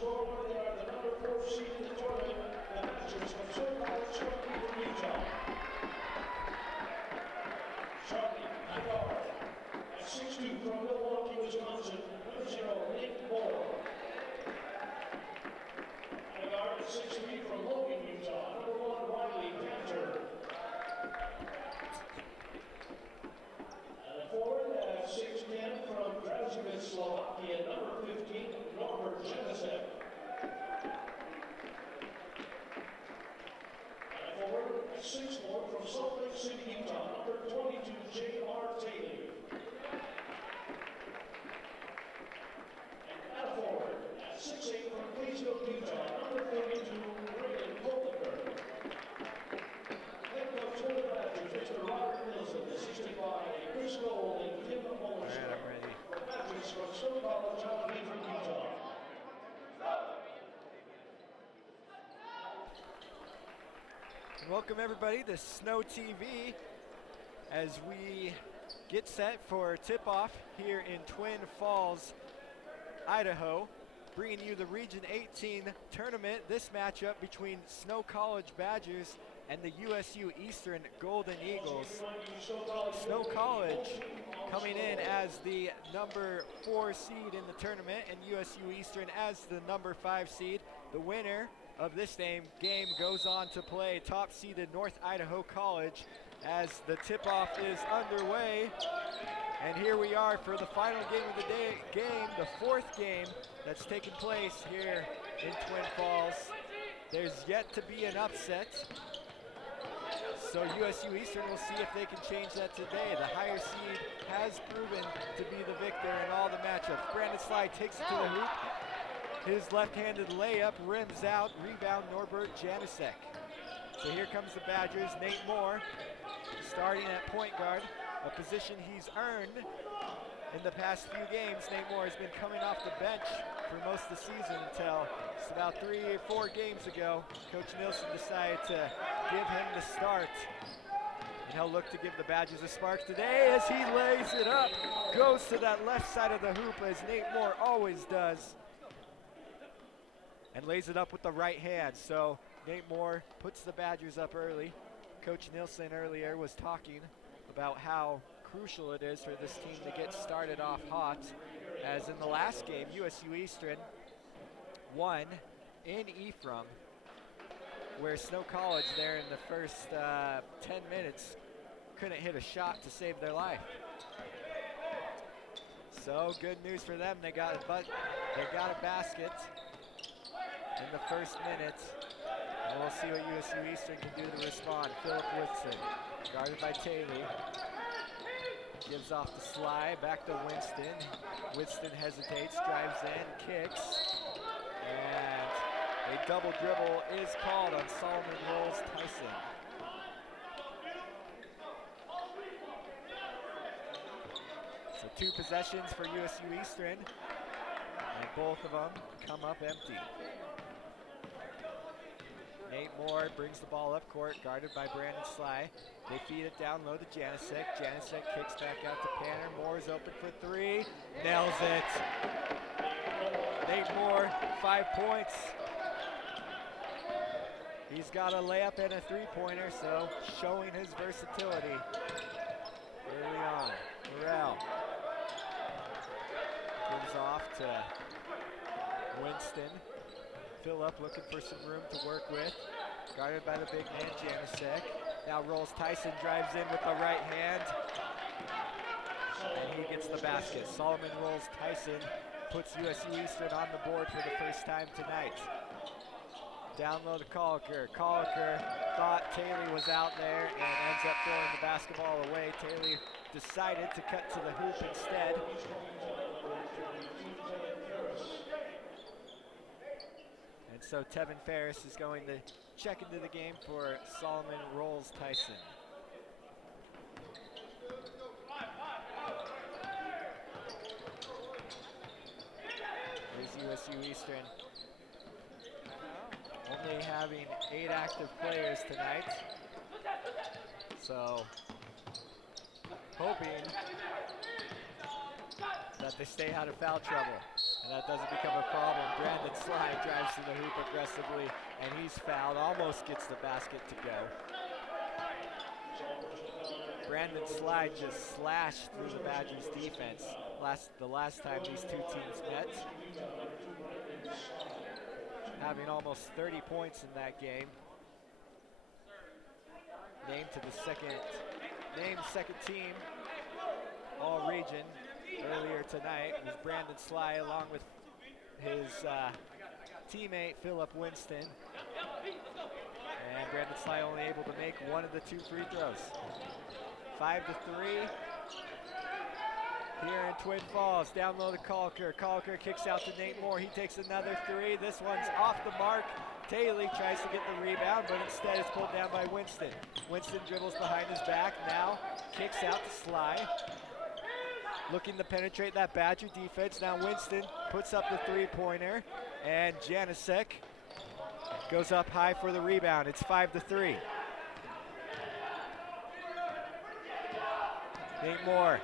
score, they are the number 4 seed in the tournament, the Badgers from Snow College, Charlie from Utah. Charlie, high guard. At 6'2" from Milwaukee, Wisconsin, number 0, Nick Moore. High guard at 6'3" from Logan, Utah, number 1, Riley Cantor. Forward at 6'10" from Krasovic, Slovakia, number 15, Robert Janasek. And forward at 6'4" from Salt Lake City, Utah, number 22, J.R. Taylor. And at forward at 6'8" from Kaysville, Utah, number 32, Braden Polliker. Head coach for the Badgers, Mr. Robert Nilsson, assisted by Chris Gold and Tim Molster. All right, I'm ready. The Badgers from Snow College, Charlie from Utah. Welcome everybody to Snow TV as we get set for tip-off here in Twin Falls, Idaho, bringing you the Region 18 tournament. This matchup between Snow College Badgers and the USU Eastern Golden Eagles. Snow College coming in as the number 4 seed in the tournament and USU Eastern as the number 5 seed. The winner of this game goes on to play top-seeded North Idaho College as the tip-off is underway. And here we are for the final game of the the 4th game that's taking place here in Twin Falls. There's yet to be an upset, so USU Eastern will see if they can change that today. The higher seed has proven to be the victor in all the matchups. Brandon Sly takes it to the hoop. His left-handed layup rims out, rebound Norbert Janasek. So here comes the Badgers. Nate Moore starting at point guard, a position he's earned in the past few games. Nate Moore has been coming off the bench for most of the season until just about 3 or 4 games ago. Coach Nilsson decided to give him the start. And he'll look to give the Badgers a spark today as he lays it up. Goes to that left side of the hoop as Nate Moore always does. And lays it up with the right hand. So Nate Moore puts the Badgers up early. Coach Nilsson earlier was talking about how crucial it is for this team to get started off hot, as in the last game, USU Eastern won in Ephraim, where Snow College there in the first 10 minutes couldn't hit a shot to save their life. So good news for them. They got a basket in the first minute, and we'll see what USU Eastern can do to respond. Philip Whitson, guarded by Taylor. Gives off the Sly, back to Winston. Winston hesitates, drives in, kicks. And a double dribble is called on Solomon Rolls Tyson. So 2 possessions for USU Eastern, and both of them come up empty. Nate Moore brings the ball up court, guarded by Brandon Sly. They feed it down low to Janasek. Janasek kicks back out to Panner. Moore's open for 3. Nails it. Nate Moore, 5 points. He's got a layup and a 3-pointer, so showing his versatility early on. Morrell gives off to Winston. Phillip looking for some room to work with. Guarded by the big man, Janasek. Now Rolls Tyson, drives in with the right hand. And he gets the basket. Solomon Rolls Tyson puts USU Eastern on the board for the first time tonight. Down low to Colliker. Colliker thought Taylor was out there and ends up throwing the basketball away. Taylor decided to cut to the hoop instead. And so Tevin Ferris is going to check into the game for Solomon Rolls Tyson. There's USU Eastern only having 8 active players tonight. So hoping that they stay out of foul trouble and that doesn't become a problem. Brandon Sly drives to the hoop aggressively, and he's fouled, almost gets the basket to go. Brandon Sly just slashed through the Badgers defense the last time these two teams met, having almost 30 points in that game. Named second team all region earlier tonight was Brandon Sly, along with his teammate Philip Winston. And Brandon Sly only able to make one of the two free throws. 5-3 here in Twin Falls. Down low to Calker. Calker kicks out to Nate Moore. He takes another three. This one's off the mark. Taylor tries to get the rebound, but instead it's pulled down by Winston. Winston dribbles behind his back, now kicks out to Sly. Looking to penetrate that Badger defense. Now Winston puts up the three-pointer, and Janicek goes up high for the rebound. It's 5-3. Nate Moore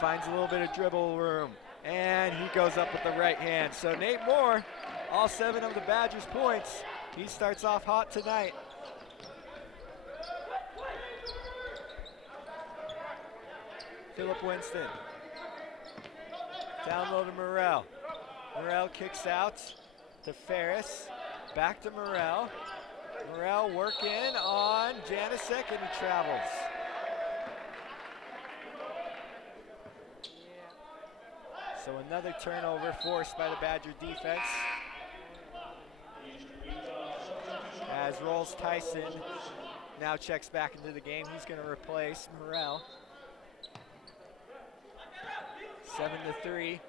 finds a little bit of dribble room, and he goes up with the right hand. So Nate Moore, all 7 of the Badgers' points. He starts off hot tonight. Philip Winston. Down low to Morrell. Morrell kicks out to Ferris. Back to Morrell. Morrell working on Janicek, and he travels. So another turnover forced by the Badger defense. As Rolls Tyson now checks back into the game. He's going to replace Morrell. 7-3.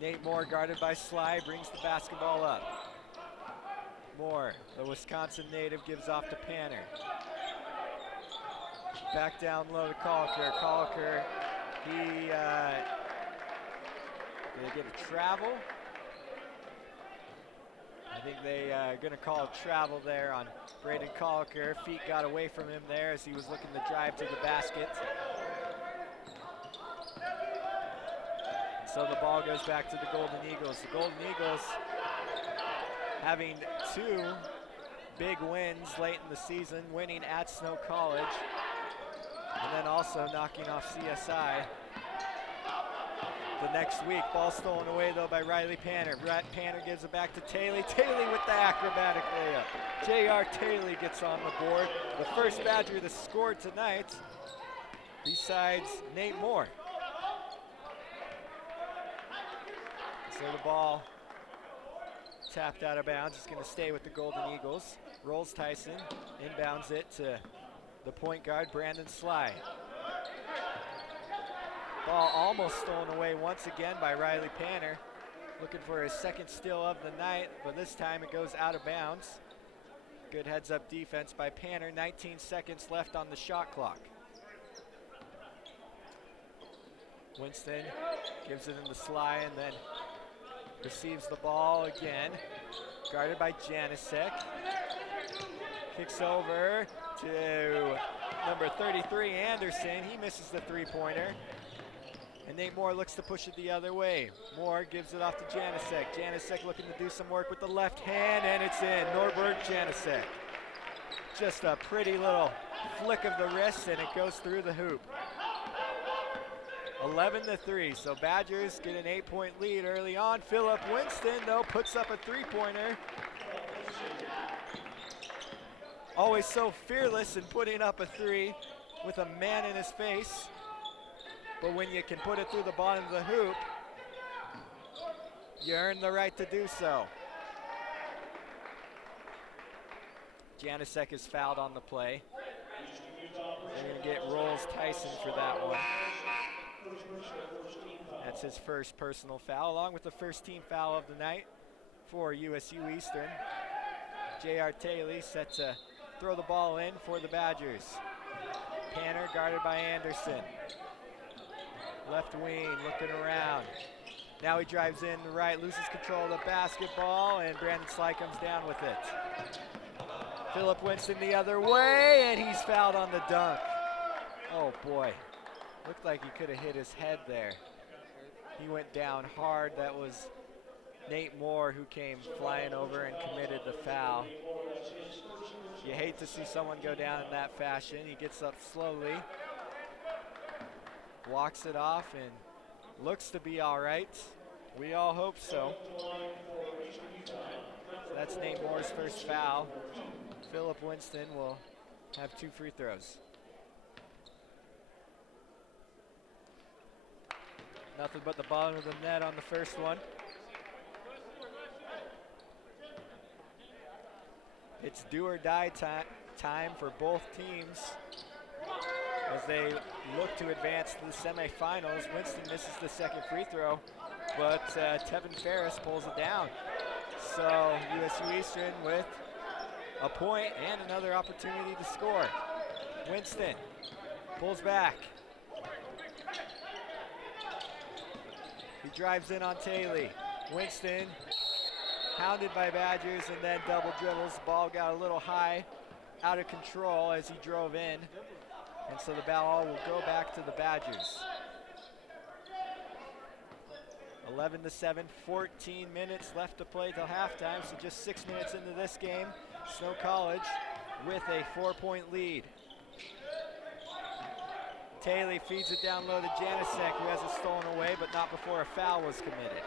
Nate Moore guarded by Sly brings the basketball up. Moore, the Wisconsin native, gives off to Panner. Back down low to Calker. Calker, he did they get a travel? I think they are going to call a travel there on Braden Calker. Feet got away from him there as he was looking to drive to the basket. So the ball goes back to the Golden Eagles. The Golden Eagles having 2 big wins late in the season, winning at Snow College, and then also knocking off CSI the next week. Ball stolen away though by Riley Panner. Panner gives it back to Taylor. Taylor with the acrobatic layup. J.R. Taylor gets on the board. The first Badger to score tonight, besides Nate Moore. So the ball tapped out of bounds. It's going to stay with the Golden Eagles. Rolls Tyson, inbounds it to the point guard, Brandon Sly. Ball almost stolen away once again by Riley Panner. Looking for his second steal of the night, but this time it goes out of bounds. Good heads-up defense by Panner. 19 seconds left on the shot clock. Winston gives it into Sly and then receives the ball again. Guarded by Janicek. Kicks over to number 33, Anderson. He misses the three-pointer. And Nate Moore looks to push it the other way. Moore gives it off to Janicek. Janicek looking to do some work with the left hand, and it's in. Norbert Janicek. Just a pretty little flick of the wrist, and it goes through the hoop. 11-3, so Badgers get an 8-point lead early on. Philip Winston, though, puts up a three-pointer. Always so fearless in putting up a three with a man in his face. But when you can put it through the bottom of the hoop, you earn the right to do so. Janicek is fouled on the play. They're going to get Rolls Tyson for that one. That's his first personal foul, along with the first team foul of the night for USU Eastern. J.R. Taylor set to throw the ball in for the Badgers. Panner guarded by Anderson. Left wing, looking around. Now he drives in the right, loses control of the basketball, and Brandon Sly comes down with it. Philip Winston the other way, and he's fouled on the dunk. Oh boy, looked like he could have hit his head there. He went down hard. That was Nate Moore, who came flying over and committed the foul. You hate to see someone go down in that fashion. He gets up slowly, walks it off, and looks to be all right. We all hope so. That's Nate Moore's first foul. Philip Winston will have 2 free throws. Nothing but the bottom of the net on the first one. It's do or die time for both teams as they look to advance to the semifinals. Winston misses the second free throw, but Tevin Ferris pulls it down. So USU Eastern with a point and another opportunity to score. Winston pulls back. He drives in on Taylor. Winston hounded by Badgers and then double dribbles. The ball got a little high, out of control as he drove in. And so the ball will go back to the Badgers. 11-7, 14 minutes left to play till halftime, so just 6 minutes into this game. Snow College with a 4-point lead. Taylor feeds it down low to Janasek, who has it stolen away, but not before a foul was committed.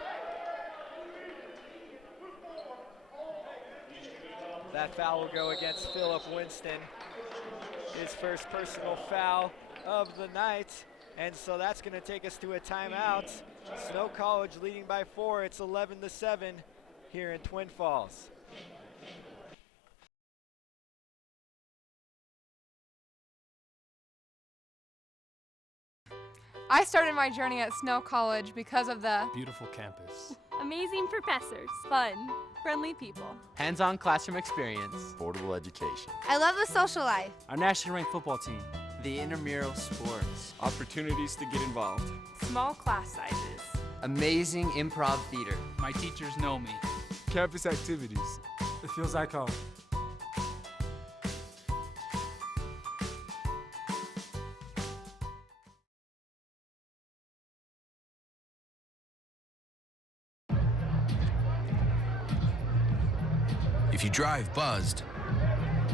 That foul will go against Philip Winston, his first personal foul of the night. And so that's going to take us to a timeout. Snow College leading by 4. It's 11-7 here in Twin Falls. I started my journey at Snow College because of the beautiful campus, amazing professors, fun, friendly people, hands-on classroom experience, affordable education. I love the social life, our nationally ranked football team, the intramural sports, opportunities to get involved, small class sizes, amazing improv theater. My teachers know me. campus activities. It feels like home. If you drive buzzed,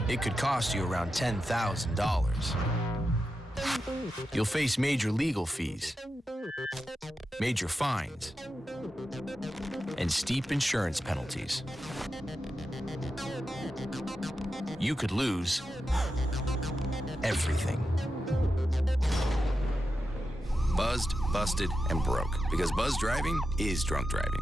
it could cost you around $10,000. You'll face major legal fees, major fines, and steep insurance penalties. You could lose everything. Buzzed, busted, and broke, because buzz driving is drunk driving.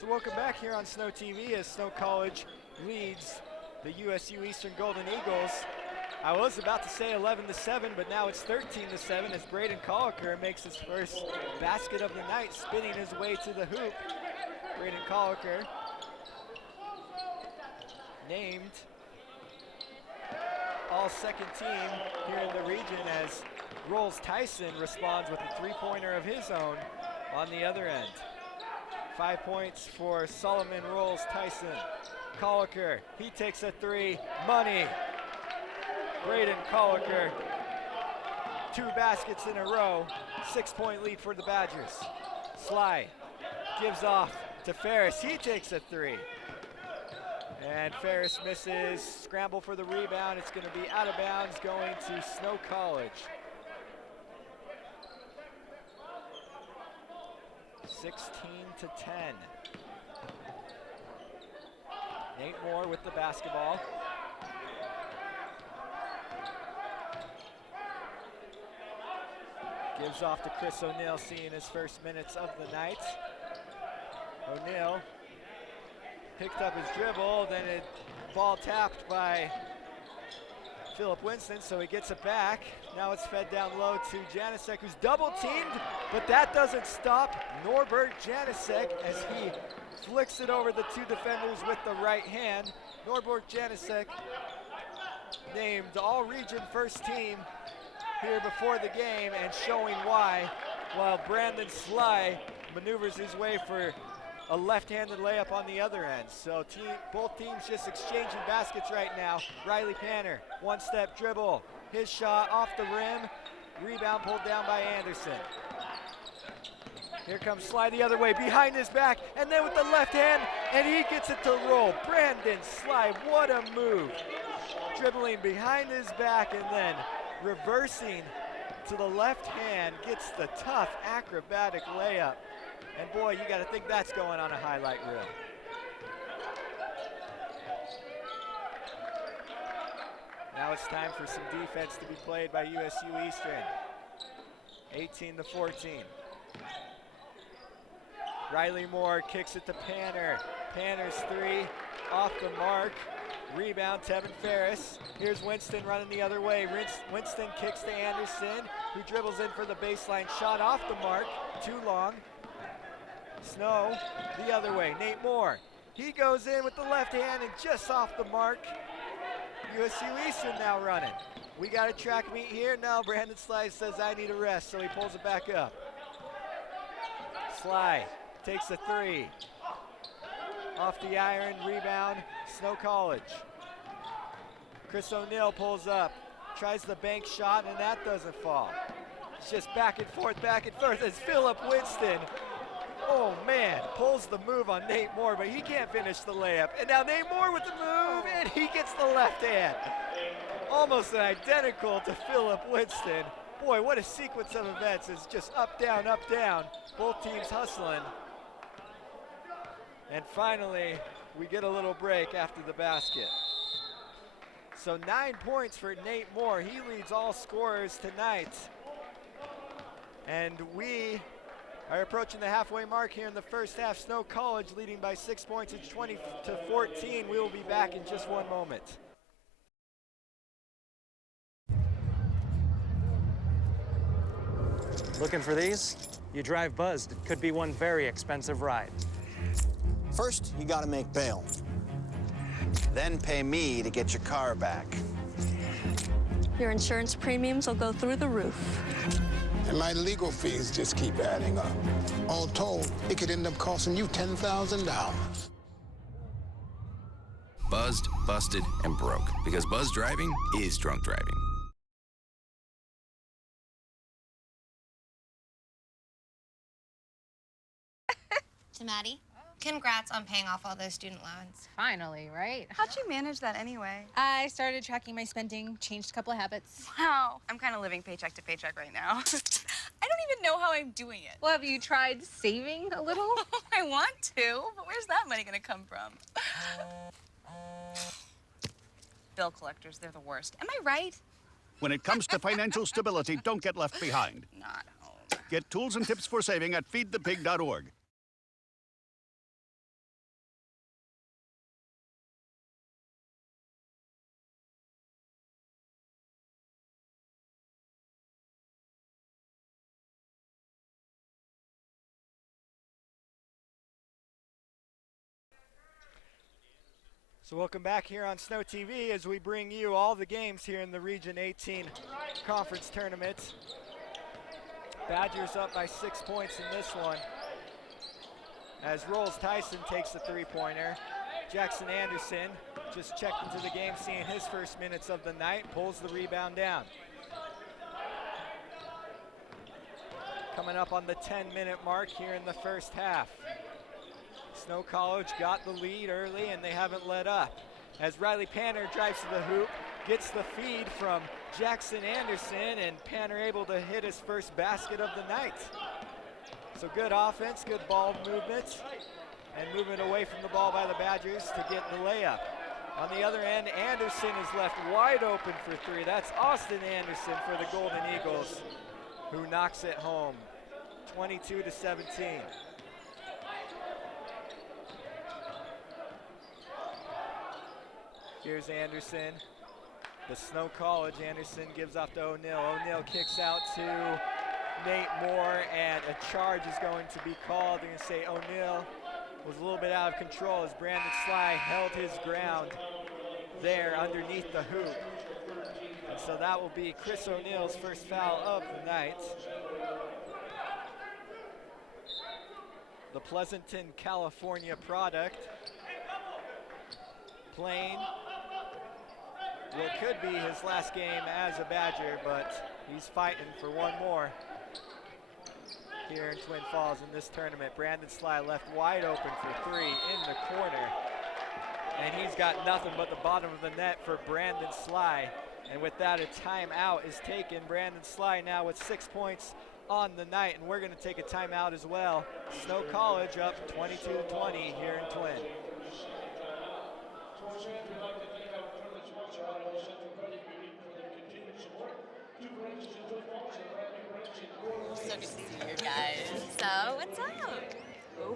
So welcome back here on Snow TV as Snow College leads the USU Eastern Golden Eagles. I was about to say 11-7, but now it's 13-7 as Braden Colliker makes his first basket of the night, spinning his way to the hoop. Braden Colliker named all-second team here in the region as Rolls Tyson responds with a three-pointer of his own on the other end. 5 points for Solomon Rolls Tyson. Colliker, he takes a three, money. Braden Colliker, 2 baskets in a row, 6-point lead for the Badgers. Sly gives off to Ferris, he takes a three. And Ferris misses, scramble for the rebound, it's gonna be out of bounds going to Snow College. 16-10. Nate Moore with the basketball. Gives off to Chris O'Neill, seeing his first minutes of the night. O'Neill picked up his dribble, then it ball tapped by Philip Winston, so he gets it back. Now it's fed down low to Janasek, who's double teamed, but that doesn't stop Norbert Janasek as he flicks it over the 2 defenders with the right hand. Norbert Janasek named all-region first team here before the game and showing why, while Brandon Sly maneuvers his way for a left-handed layup on the other end. So both teams just exchanging baskets right now. Riley Panner, one-step dribble. His shot off the rim. Rebound pulled down by Anderson. Here comes Sly the other way, behind his back, and then with the left hand, and he gets it to roll. Brandon Sly, what a move. Dribbling behind his back and then reversing to the left hand, gets the tough acrobatic layup. And boy, you gotta think that's going on a highlight reel. Now it's time for some defense to be played by USU Eastern. 18-14. Riley Moore kicks it to Panner. Panner's three off the mark. Rebound, Tevin Ferris. Here's Winston running the other way. Winston kicks to Anderson, who dribbles in for the baseline shot off the mark. Too long. Snow the other way. Nate Moore. He goes in with the left hand and just off the mark. USU Eastern now running. We got a track meet here. No, Brandon Sly says I need a rest, so he pulls it back up. Sly takes a three. Off the iron, rebound, Snow College. Chris O'Neill pulls up, tries the bank shot, and that doesn't fall. It's just back and forth as Philip Winston, oh man, pulls the move on Nate Moore, but he can't finish the layup. And now Nate Moore with the move, and he gets the left hand. Almost identical to Philip Winston. Boy, what a sequence of events. It's just up, down, both teams hustling. And finally, we get a little break after the basket. So 9 points for Nate Moore. He leads all scorers tonight. And we are approaching the halfway mark here in the first half. Snow College leading by 6 points. It's 20-14. We will be back in just one moment. Looking for these? You drive buzzed. It could be one very expensive ride. First, you gotta make bail. Then pay me to get your car back. Your insurance premiums will go through the roof. And my legal fees just keep adding up. All told, it could end up costing you $10,000. Buzzed, busted, and broke. Because buzz driving is drunk driving. To Maddie, congrats on paying off all those student loans. Finally, right? How'd you manage that anyway? I started tracking my spending, changed a couple of habits. Wow, I'm kind of living paycheck to paycheck right now. I don't even know how I'm doing it. Well, have you tried saving a little? I want to, but where's that money gonna come from? Bill collectors, they're the worst. Am I right? When it comes to financial stability, don't get left behind. Not home. Get tools and tips for saving at feedthepig.org. So welcome back here on Snow TV as we bring you all the games here in the Region 18 Conference Tournament. Badgers up by 6 points in this one as Rolls Tyson takes the three-pointer. Jackson Anderson just checked into the game, seeing his first minutes of the night, pulls the rebound down. Coming up on the 10-minute mark here in the first half. Snow College got the lead early and they haven't let up. As Riley Panner drives to the hoop, gets the feed from Jackson Anderson, and Panner able to hit his first basket of the night. So good offense, good ball movement, and movement away from the ball by the Badgers to get the layup. On the other end, Anderson is left wide open for three. That's Austin Anderson for the Golden Eagles, who knocks it home, 22-17. Here's Anderson, the Snow College. Anderson gives off to O'Neill. O'Neill kicks out to Nate Moore, and a charge is going to be called. They're going to say O'Neill was a little bit out of control as Brandon Sly held his ground there underneath the hoop. And so that will be Chris O'Neill's first foul of the night. the Pleasanton, California product, playing what could be his last game as a Badger, but he's fighting for one more here in Twin Falls in this tournament. Brandon Sly left wide open for three in the corner, and he's got nothing but the bottom of the net for Brandon Sly. And with that, a timeout is taken. Brandon Sly now with 6 points on the night, and we're going to take a timeout as well. Snow College up 22-20 here in Twin. So good to see you guys. So, what's up?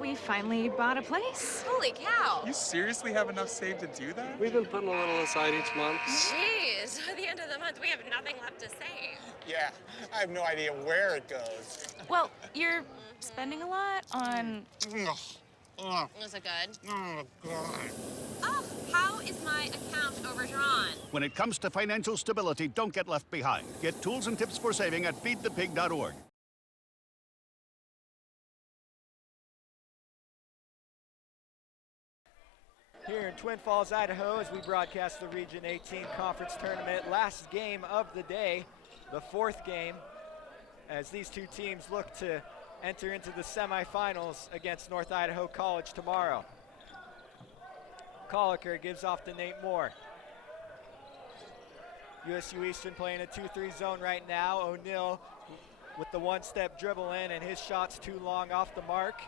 We finally bought a place. Holy cow. You seriously have enough saved to do that? We've been putting a little aside each month. Jeez, at the end of the month, we have nothing left to save. Yeah, I have no idea where it goes. Well, you're spending a lot on... Was it good? Oh, God. Oh, how is my account overdrawn? When it comes to financial stability, don't get left behind. Get tools and tips for saving at feedthepig.org. Here in Twin Falls, Idaho, as we broadcast the Region 18 Conference Tournament. Last game of the day, the fourth game, as these two teams look to enter into the semifinals against North Idaho College tomorrow. Colliker gives off to Nate Moore. USU Eastern playing a 2-3 zone right now. O'Neill with the one-step dribble in, and his shot's too long off the mark.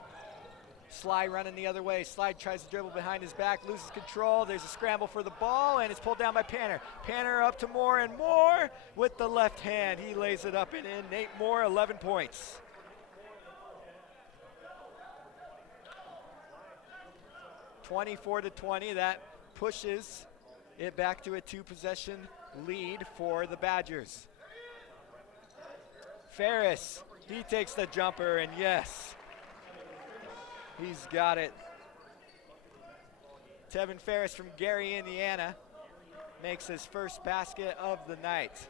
Sly running the other way. Sly tries to dribble behind his back, loses control. There's a scramble for the ball, and it's pulled down by Panner. Panner up to Moore, and Moore with the left hand. He lays it up and in. Nate Moore, 11 points. (24-20), that pushes it back to a two-possession lead for the Badgers. Ferris, he takes the jumper, and yes, he's got it. Tevin Ferris from Gary, Indiana, makes his first basket of the night.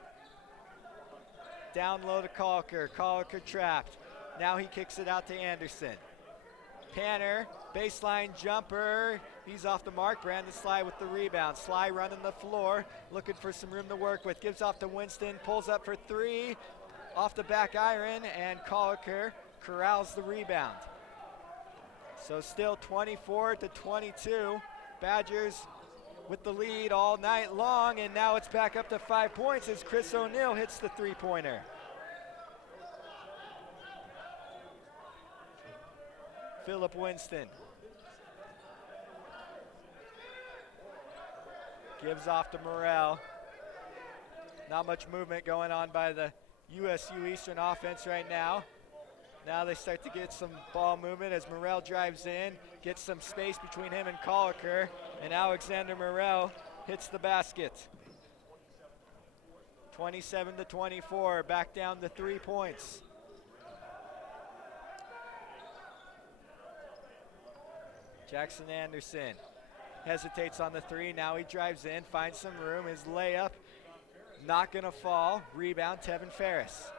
Down low to Colliker. Colliker trapped. Now he kicks it out to Anderson. Panner, baseline jumper. He's off the mark. Brandon Sly with the rebound. Sly running the floor, looking for some room to work with. Gives off to Winston, pulls up for three. Off the back iron, and Colliker corrals the rebound. So still 24-22. Badgers with the lead all night long, and now it's back up to 5 points as Chris O'Neill hits the three-pointer. Philip Winston gives off to Morrell. Not much movement going on by the USU Eastern offense right now. Now they start to get some ball movement as Morrell drives in, gets some space between him and Colliker, and Alexander Morrell hits the basket. 27-24, back down to 3 points. Jackson Anderson hesitates on the three. Now he drives in, finds some room. His layup not gonna fall. Rebound, Tevin Ferris.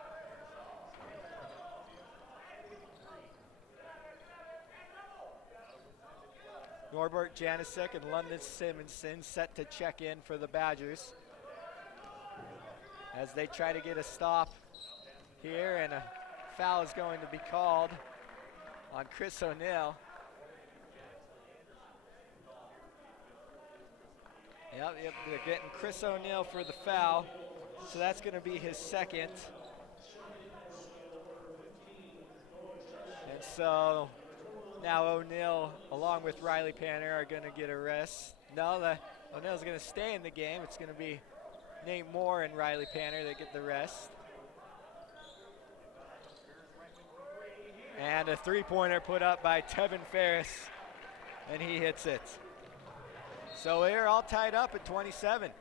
Norbert Janicek and London Simonson set to check in for the Badgers as they try to get a stop here, and a foul is going to be called on Chris O'Neill. Yep, they're getting Chris O'Neill for the foul, so that's going to be his second. And so now O'Neill, along with Riley Panner, are going to get a rest. No, O'Neill's going to stay in the game. It's going to be Nate Moore and Riley Panner that get the rest. And a three-pointer put up by Tevin Ferris, and he hits it. So they're all tied up at 27.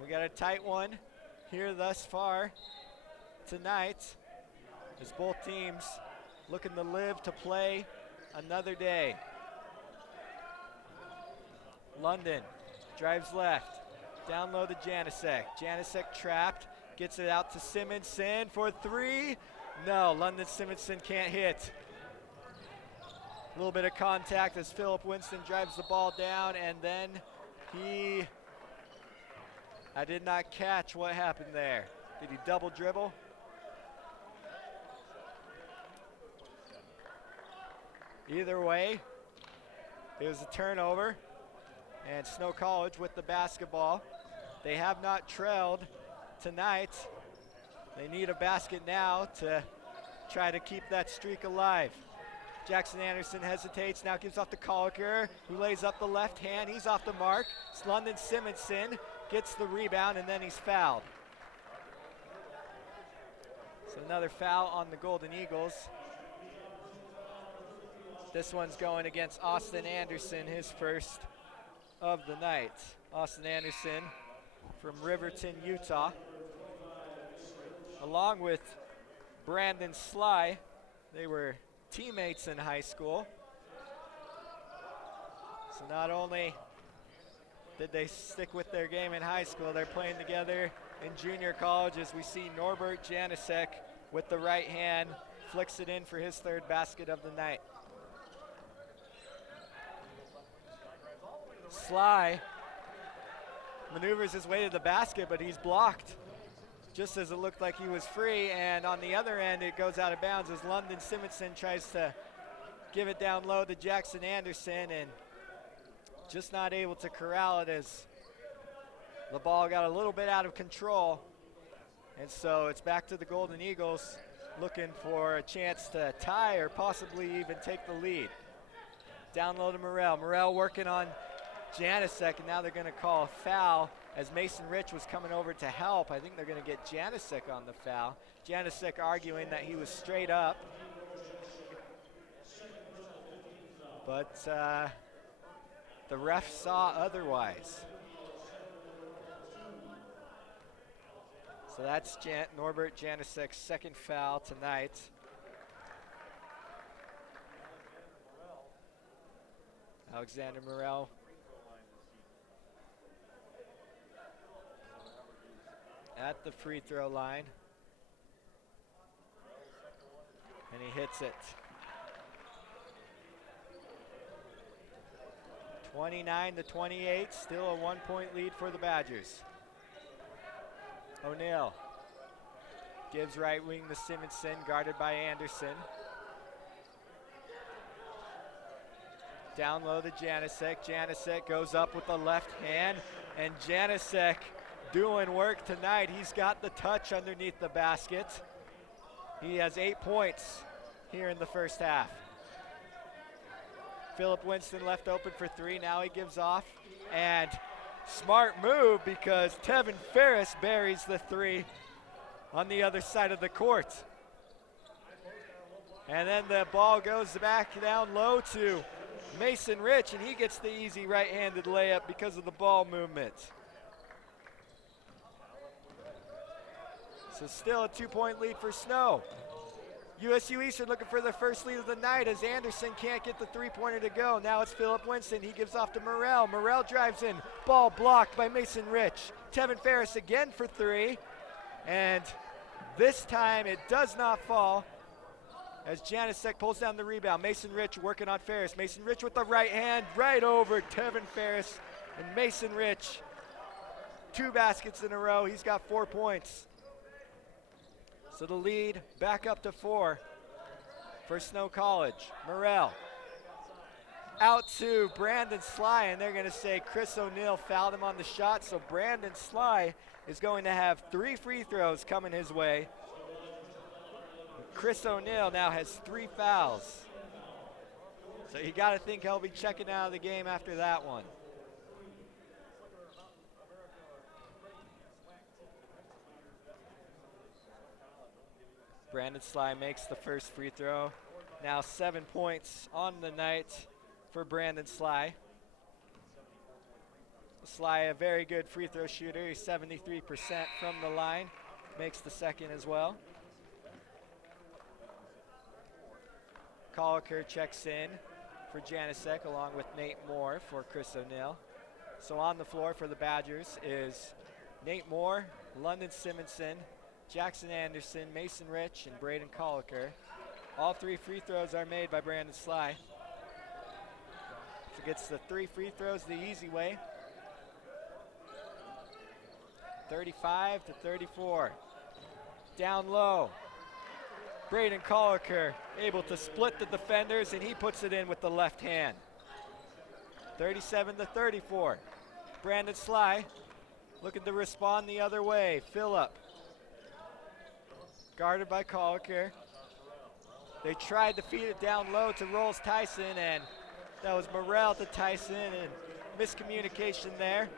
We got a tight one here thus far tonight, as both teams looking to live to play another day. London drives left, down low to Janicek. Janicek trapped, gets it out to Simonson for three. No, London Simonson can't hit. A little bit of contact as Philip Winston drives the ball down, and then I did not catch what happened there. Did he double dribble? Either way, it was a turnover, and Snow College with the basketball. They have not trailed tonight. They need a basket now to try to keep that streak alive. Jackson Anderson hesitates, now gives off to Colliker, who lays up the left hand. He's off the mark. It's London Simonson gets the rebound, and then he's fouled. So another foul on the Golden Eagles. This one's going against Austin Anderson, his first of the night. Austin Anderson from Riverton, Utah. Along with Brandon Sly, they were teammates in high school. So not only did they stick with their game in high school, they're playing together in junior college as we see Norbert Janisek with the right hand flicks it in for his third basket of the night. Sly maneuvers his way to the basket, but he's blocked just as it looked like he was free, and on the other end it goes out of bounds as London Simonson tries to give it down low to Jackson Anderson and just not able to corral it as the ball got a little bit out of control. And so it's back to the Golden Eagles looking for a chance to tie or possibly even take the lead. Down low to Morrell. Morrell working on Janisek, and now they're going to call a foul as Mason Rich was coming over to help. I think they're going to get Janisek on the foul. Janisek arguing that he was straight up. But the ref saw otherwise. So that's Norbert Janisek's second foul tonight. Alexander Morrell at the free throw line. And he hits it. 29-28, still a 1-point lead for the Badgers. O'Neal gives right wing to Simonson, guarded by Anderson. Down low to Janisek. Janisek goes up with the left hand, and Janisek doing work tonight. He's got the touch underneath the basket. He has 8 points here in the first half. Philip Winston left open for three. Now he gives off, and smart move because Tevin Ferris buries the three on the other side of the court. And then the ball goes back down low to Mason Rich, and he gets the easy right-handed layup because of the ball movement. So still a 2-point lead for Snow. USU-E looking for their first lead of the night as Anderson can't get the three-pointer to go. Now it's Philip Winston. He gives off to Morrell. Morrell drives in. Ball blocked by Mason Rich. Tevin Ferris again for three. And this time it does not fall as Janisek pulls down the rebound. Mason Rich working on Ferris. Mason Rich with the right hand right over Tevin Ferris. And Mason Rich, 2 baskets in a row. He's got 4 points. So the lead back up to 4 for Snow College. Morrell out to Brandon Sly, and they're going to say Chris O'Neal fouled him on the shot. So Brandon Sly is going to have 3 free throws coming his way. Chris O'Neal now has 3 fouls. So you got to think he'll be checking out of the game after that one. Brandon Sly makes the first free throw. Now 7 points on the night for Brandon Sly. Sly, a very good free throw shooter. He's 73% from the line. Makes the second as well. Colliker checks in for Janisek along with Nate Moore for Chris O'Neal. So on the floor for the Badgers is Nate Moore, London Simonson, Jackson Anderson, Mason Rich, and Braden Colliker. All 3 free throws are made by Brandon Sly. So gets the 3 free throws the easy way. 35-34. Down low. Braden Colliker able to split the defenders, and he puts it in with the left hand. 37-34. Brandon Sly looking to respond the other way. Phillip. Guarded by Colliker. They tried to feed it down low to Rolls Tyson, and that was Morrell to Tyson, and miscommunication there.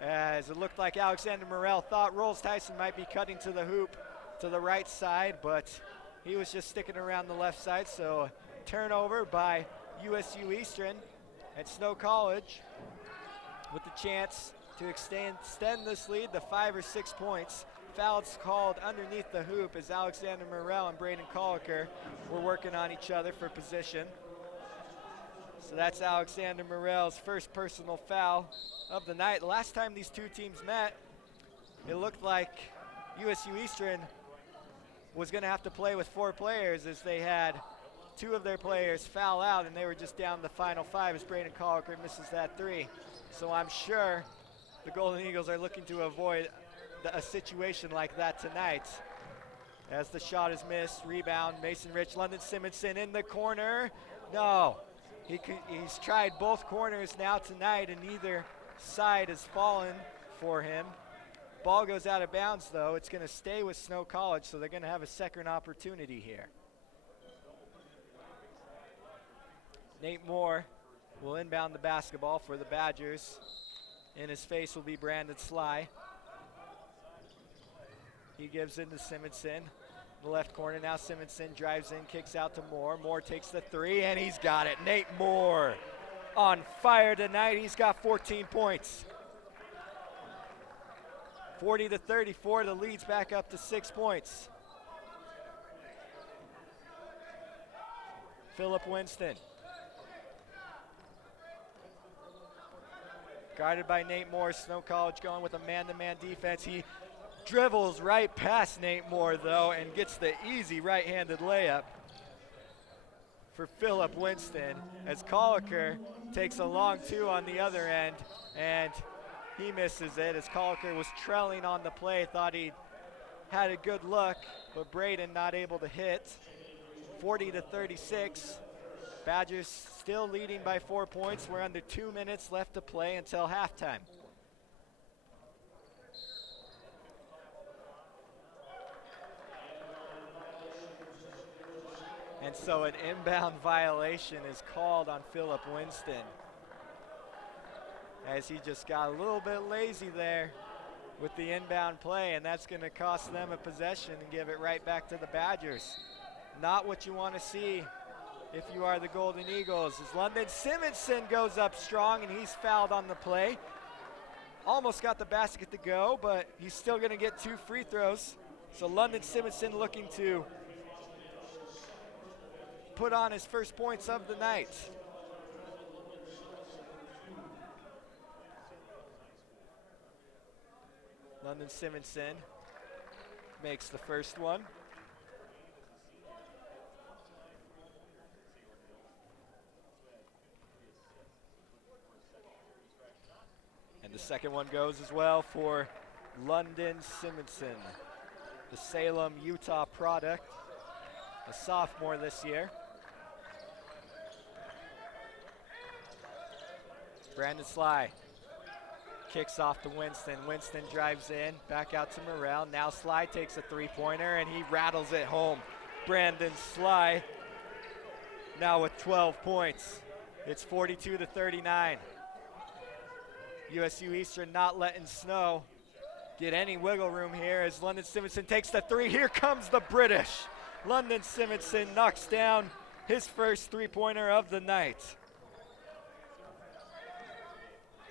As it looked like Alexander Morrell thought Rolls Tyson might be cutting to the hoop to the right side, but he was just sticking around the left side. So turnover by USU-Eastern at Snow College with the chance to extend this lead to 5 or 6 points. Fouls called underneath the hoop as Alexander Morrell and Braden Colliker were working on each other for position. So that's Alexander Morrell's first personal foul of the night. The last time these two teams met, it looked like USU-Eastern was going to have to play with 4 players as they had 2 of their players foul out, and they were just down the final 5 as Braden Colliker misses that 3. So I'm sure the Golden Eagles are looking to avoid a situation like that tonight. As the shot is missed, rebound, Mason Rich, London Simonson in the corner. No, he's tried both corners now tonight, and neither side has fallen for him. Ball goes out of bounds, though. It's going to stay with Snow College, so they're going to have a second opportunity here. Nate Moore will inbound the basketball for the Badgers. In his face will be Brandon Sly. He gives in to Simonson. The left corner now. Simonson drives in, kicks out to Moore. Moore takes the 3, and he's got it. Nate Moore on fire tonight. He's got 14 points. 40-34, the lead's back up to 6 points. Phillip Winston. Guarded by Nate Moore. Snow College going with a man-to-man defense. He dribbles right past Nate Moore, though, and gets the easy right-handed layup for Phillip Winston as Colliker takes a long 2 on the other end, and he misses it as Colliker was trailing on the play, thought he had a good look, but Braden not able to hit. 40-36. Badgers still leading by 4 points. We're under 2 minutes left to play until halftime. And so an inbound violation is called on Phillip Winston, as he just got a little bit lazy there with the inbound play, and that's going to cost them a possession and give it right back to the Badgers. Not what you want to see if you are the Golden Eagles, as London Simonson goes up strong, and he's fouled on the play. Almost got the basket to go, but he's still going to get 2 free throws. So London Simonson looking to put on his first points of the night. London Simonson makes the first one. And the second one goes as well for London Simonson, the Salem, Utah product, a sophomore this year. Brandon Sly kicks off to Winston. Winston drives in, back out to Morrell. Now Sly takes a 3-pointer, and he rattles it home. Brandon Sly now with 12 points. It's 42-39. USU Eastern not letting Snow get any wiggle room here as London Simonson takes the 3. Here comes the British. London Simonson knocks down his first 3-pointer of the night.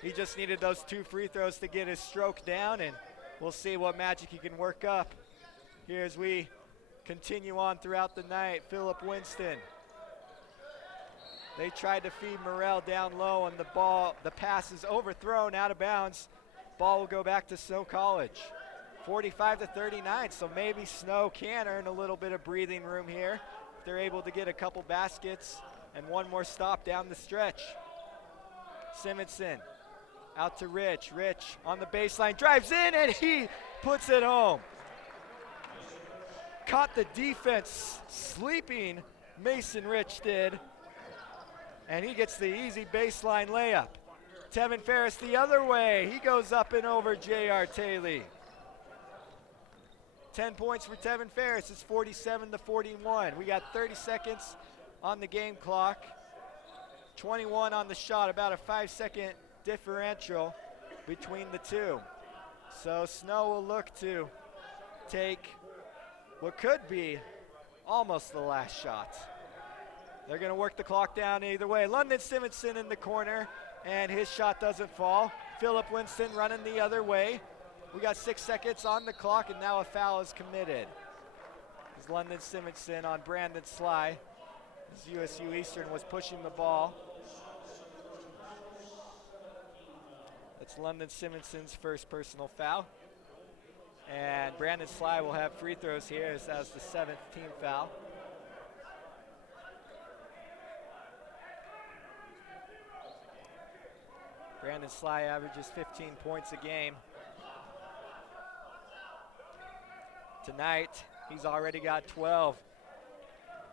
He just needed those 2 free throws to get his stroke down, and we'll see what magic he can work up here as we continue on throughout the night. Phillip Winston. They tried to feed Morrell down low, and the pass is overthrown out of bounds. Ball will go back to Snow College. 45-39, so maybe Snow can earn a little bit of breathing room here if they're able to get a couple baskets and one more stop down the stretch. Simonson out to Rich. Rich on the baseline, drives in, and he puts it home. Caught the defense sleeping, Mason Rich did, and he gets the easy baseline layup. Tevin Ferris the other way. He goes up and over J.R. Taylor. 10 points for Tevin Ferris. It's 47-41. We got 30 seconds on the game clock. 21 on the shot, about a 5-second differential between the two. So Snow will look to take what could be almost the last shot. They're going to work the clock down either way. London Simonson in the corner, and his shot doesn't fall. Philip Winston running the other way. We got 6 seconds on the clock, and now a foul is committed. It's London Simonson on Brandon Sly, as USU Eastern was pushing the ball. That's London Simonson's first personal foul. And Brandon Sly will have free throws here as that's the 7th team foul. Brandon Sly averages 15 points a game. Tonight, he's already got 12.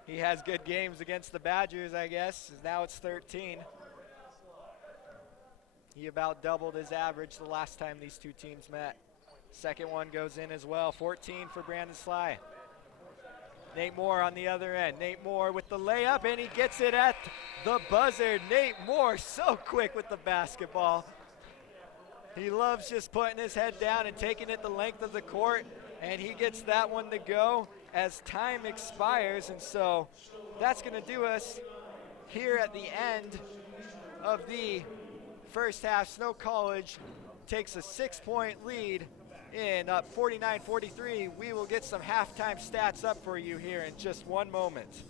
He has good games against the Badgers, I guess. Now it's 13. He about doubled his average the last time these two teams met. Second one goes in as well. 14 for Brandon Sly. Nate Moore on the other end. Nate Moore with the layup, and he gets it at the buzzer. Nate Moore so quick with the basketball. He loves just putting his head down and taking it the length of the court, and he gets that one to go as time expires. And so that's going to do us here at the end of the first half. Snow College takes a 6-point lead in up 49-43. We will get some halftime stats up for you here in just one moment.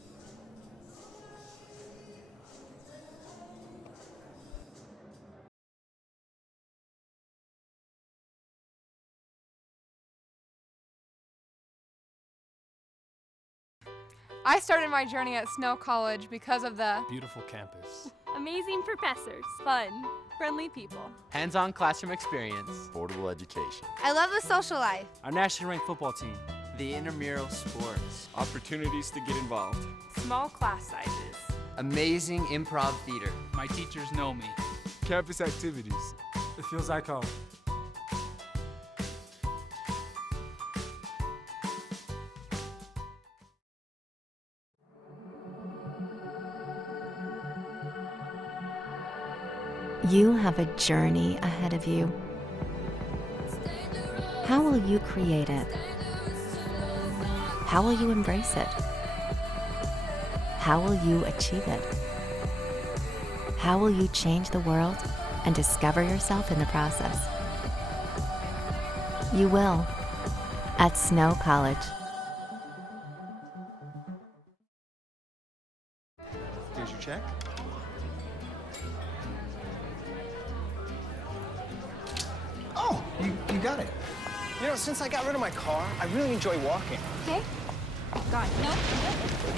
I started my journey at Snow College because of the Beautiful campus. Amazing professors. Fun. Friendly people. Hands-on classroom experience. Affordable education. I love the social life. Our nationally ranked football team. The intramural sports. Opportunities to get involved. Small class sizes. Amazing improv theater. My teachers know me. Campus activities. It feels like home. You have a journey ahead of you. How will you create it? How will you embrace it? How will you achieve it? How will you change the world and discover yourself in the process? You will, at Snow College. Here's your check. Oh, you got it. You know, since I got rid of my car, I really enjoy walking. Okay. God, no.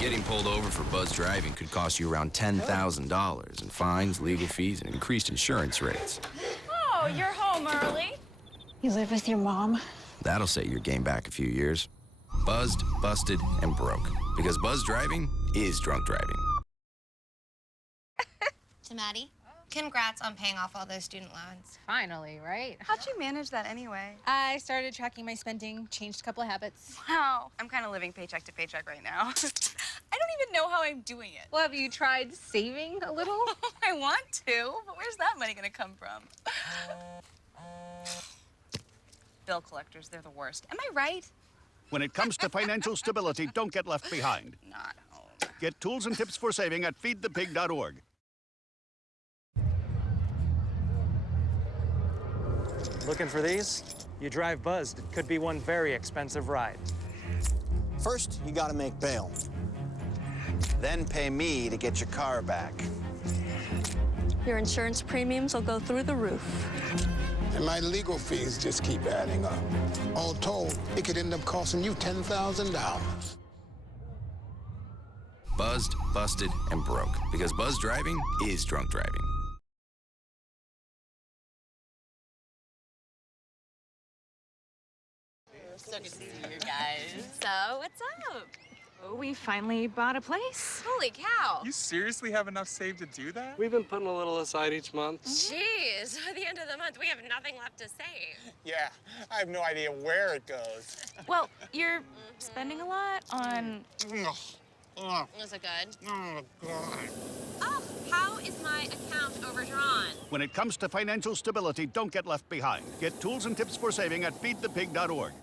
Getting pulled over for buzz driving could cost you around $10,000 in fines, legal fees, and increased insurance rates. Oh, you're home early. You live with your mom? That'll set your game back a few years. Buzzed, busted, and broke. Because buzz driving is drunk driving. To Maddie, congrats on paying off all those student loans. Finally, right? How'd you manage that anyway? I started tracking my spending, changed a couple of habits. Wow, I'm kind of living paycheck to paycheck right now. I don't even know how I'm doing it. Well, have you tried saving a little? I want to, but where's that money gonna come from? Bill collectors, they're the worst. Am I right? When it comes to financial stability, don't get left behind. Not home. Get tools and tips for saving at feedthepig.org. Looking for these? You drive buzzed. It could be one very expensive ride. First, you gotta make bail. Then pay me to get your car back. Your insurance premiums will go through the roof. And my legal fees just keep adding up. All told, it could end up costing you $10,000. Buzzed, busted, and broke. Because buzz driving is drunk driving. So good to see you guys. So, what's up? Oh, we finally bought a place. Holy cow. You seriously have enough saved to do that? We've been putting a little aside each month. Jeez, at the end of the month, we have nothing left to save. Yeah, I have no idea where it goes. Well, you're spending a lot on... Is it good? Oh, God. Oh, how is my account overdrawn? When it comes to financial stability, don't get left behind. Get tools and tips for saving at feedthepig.org.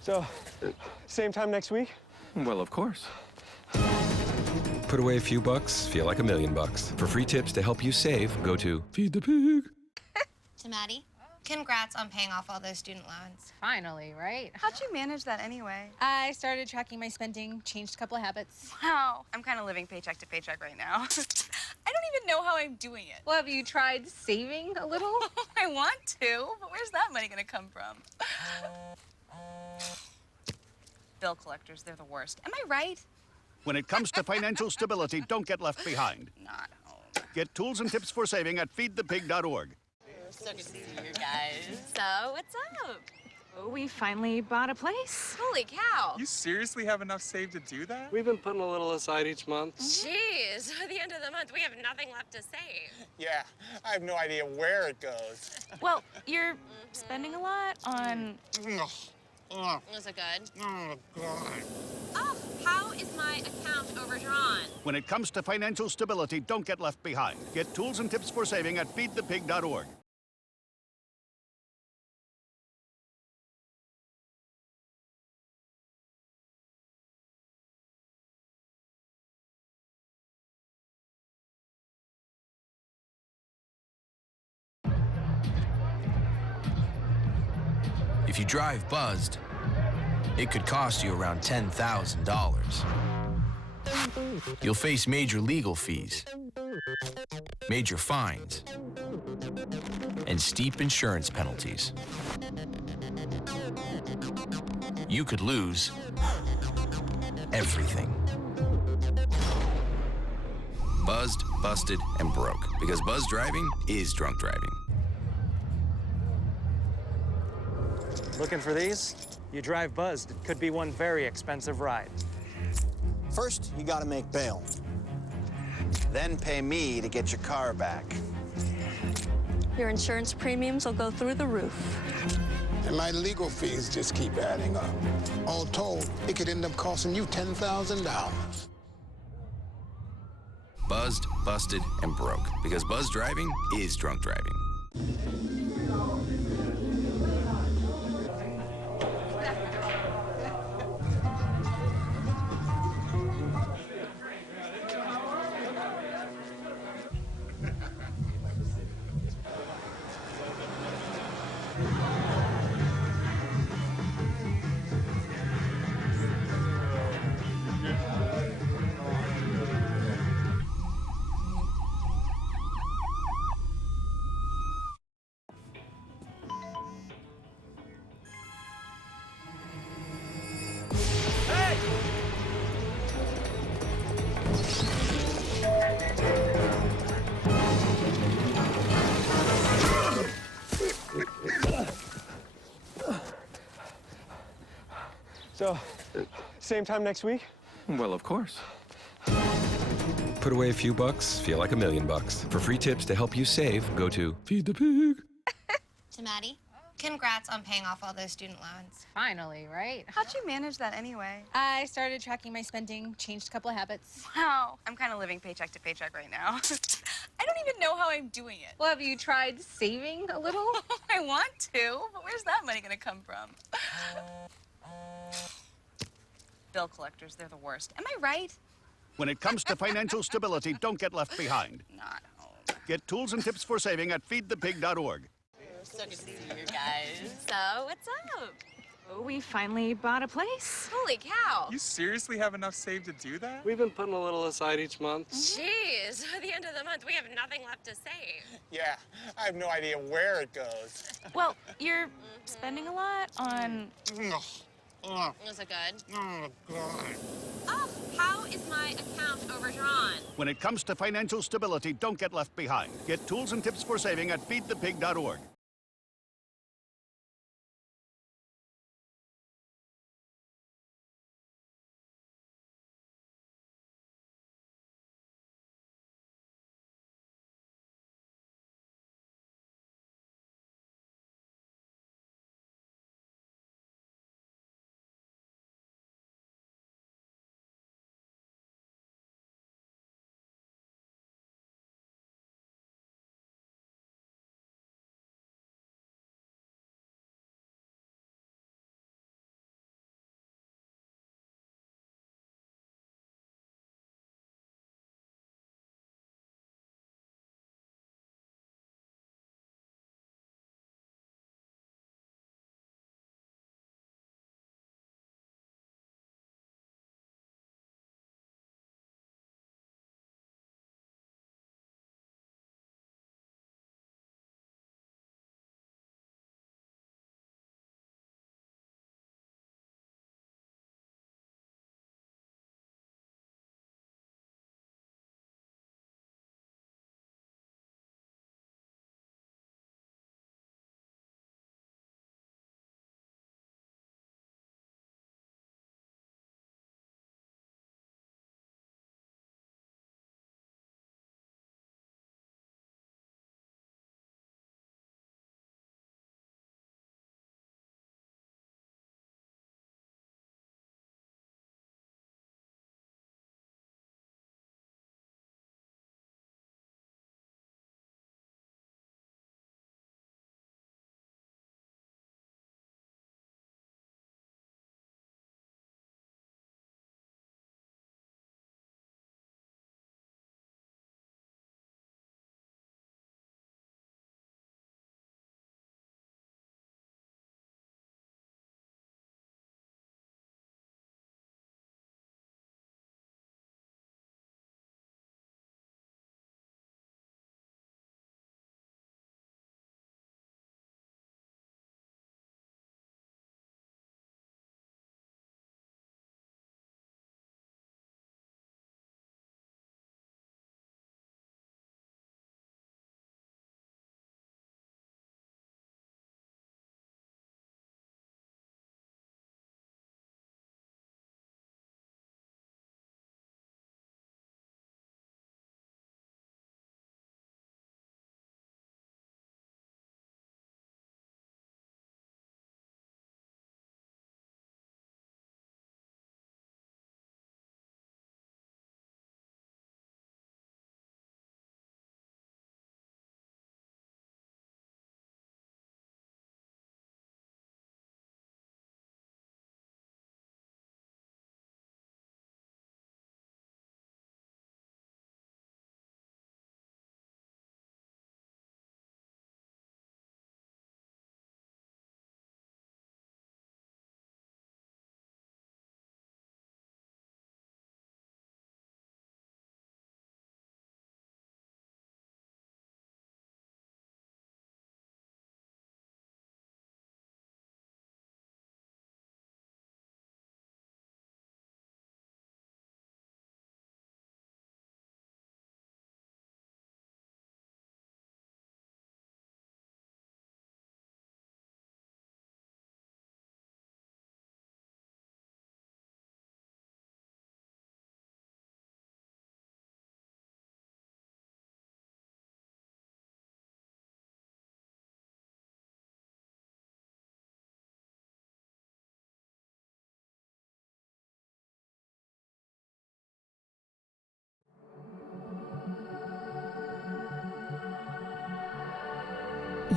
So, same time next week? Well, of course. Put away a few bucks, feel like $1 million. For free tips to help you save, go to Feed the Pig. To Maddie, congrats on paying off all those student loans. Finally, right? How'd you manage that anyway? I started tracking my spending, changed a couple of habits. Wow, I'm kind of living paycheck to paycheck right now. I don't even know how I'm doing it. Well, have you tried saving a little? I want to, but where's that money gonna come from? Bill collectors, they're the worst. Am I right? When it comes to financial stability, don't get left behind. Not home. Get tools and tips for saving at feedthepig.org. So good to see you guys. So, what's up? Oh, we finally bought a place. Holy cow. You seriously have enough saved to do that? We've been putting a little aside each month. Jeez, at the end of the month, we have nothing left to save. Yeah, I have no idea where it goes. Well, you're spending a lot on... Is it good? Oh, God. Oh, how is my account overdrawn? When it comes to financial stability, don't get left behind. Get tools and tips for saving at feedthepig.org. If you drive buzzed, it could cost you around $10,000. You'll face major legal fees, major fines, and steep insurance penalties. You could lose everything. Buzzed, busted, and broke. Because buzz driving is drunk driving. Looking for these? You drive buzzed. It could be one very expensive ride. First, you gotta make bail. Then pay me to get your car back. Your insurance premiums will go through the roof. And my legal fees just keep adding up. All told, it could end up costing you $10,000. Buzzed, busted, and broke. Because buzz driving is drunk driving. So, same time next week? Well, of course. Put away a few bucks, feel like $1 million. For free tips to help you save, go to Feed the Pig. To Maddie, Congrats on paying off all those student loans. Finally, right? How'd you manage that anyway? I started tracking my spending, changed a couple of habits. Wow. I'm kind of living paycheck to paycheck right now. I don't even know how I'm doing it. Well, have you tried saving a little? I want to, but where's that money gonna come from? Bill collectors, they're the worst. Am I right? When it comes to financial stability, don't get left behind. Not home. Get tools and tips for saving at feedthepig.org. So good to see you guys. So, what's up? We finally bought a place. Holy cow. You seriously have enough saved to do that? We've been putting a little aside each month. Jeez, at the end of the month, we have nothing left to save. Yeah, I have no idea where it goes. Well, you're spending a lot on... Was it good? Oh, God. Oh, how is my account overdrawn? When it comes to financial stability, don't get left behind. Get tools and tips for saving at feedthepig.org.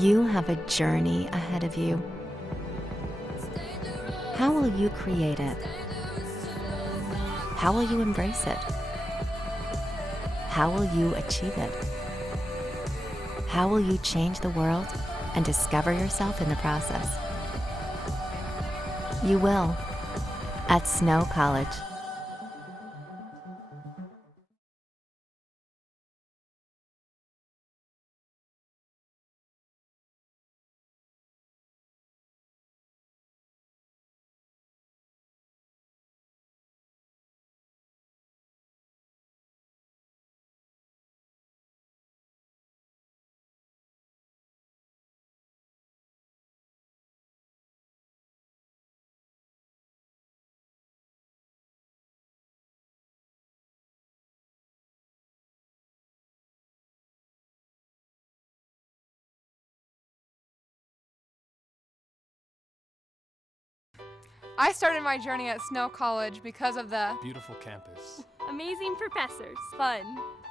You have a journey ahead of you. How will you create it? How will you embrace it? How will you achieve it? How will you change the world and discover yourself in the process? You will, at Snow College. I started my journey at Snow College because of the Beautiful campus. Amazing professors. Fun.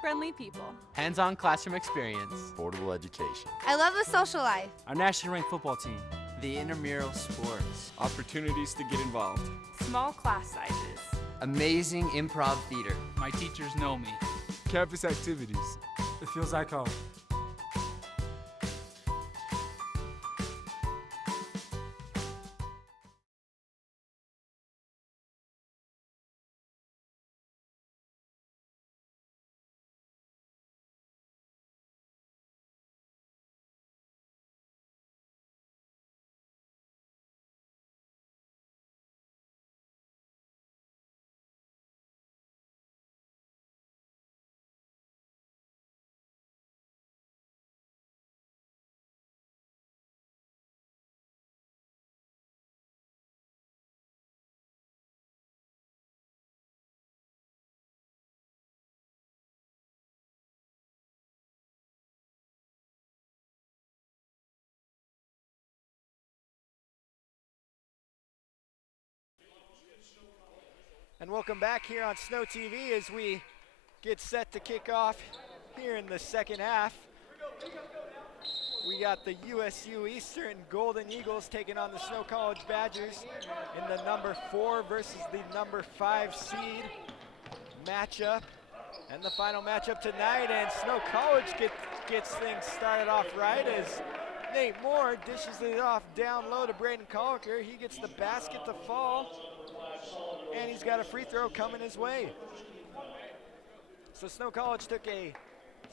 Friendly people. Hands-on classroom experience. Affordable education. I love the social life. Our nationally ranked football team. The intramural sports. Opportunities to get involved. Small class sizes. Amazing improv theater. My teachers know me. Campus activities. It feels like home. And welcome back here on Snow TV as we get set to kick off here in the second half. We got the USU Eastern Golden Eagles taking on the Snow College Badgers in the number 4 versus the number 5 seed matchup. And the final matchup tonight, and Snow College gets things started off right as Nate Moore dishes it off down low to Braden Colliker. He gets the basket to fall, and he's got a free throw coming his way. So Snow College took a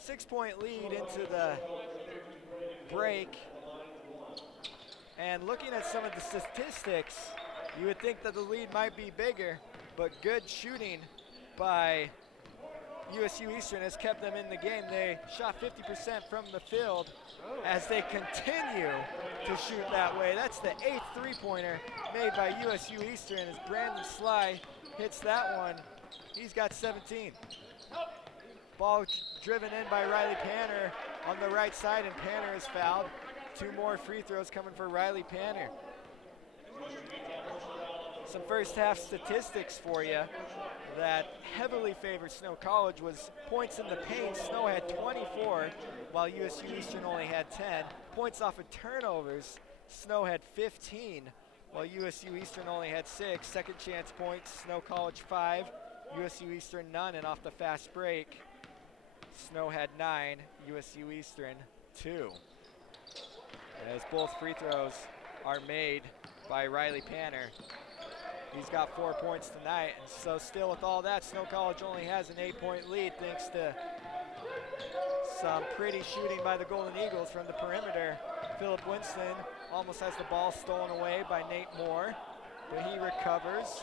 6-point lead into the break. And looking at some of the statistics, you would think that the lead might be bigger, but good shooting by USU Eastern has kept them in the game. They shot 50% from the field as they continue to shoot that way. That's the 8th three-pointer made by USU Eastern as Brandon Sly hits that one. He's got 17. Ball driven in by Riley Panner on the right side, and Panner is fouled. 2 more free throws coming for Riley Panner. Some first half statistics for you that heavily favored Snow College was points in the paint. Snow had 24, while USU Eastern only had 10. Points off of turnovers, Snow had 15, while USU Eastern only had 6. Second chance points, Snow College 5, USU Eastern none, and off the fast break, Snow had 9, USU Eastern 2. As both free throws are made by Riley Panner. He's got 4 points tonight, and so still with all that, Snow College only has an 8-point lead thanks to some pretty shooting by the Golden Eagles from the perimeter. Philip Winston almost has the ball stolen away by Nate Moore, but he recovers.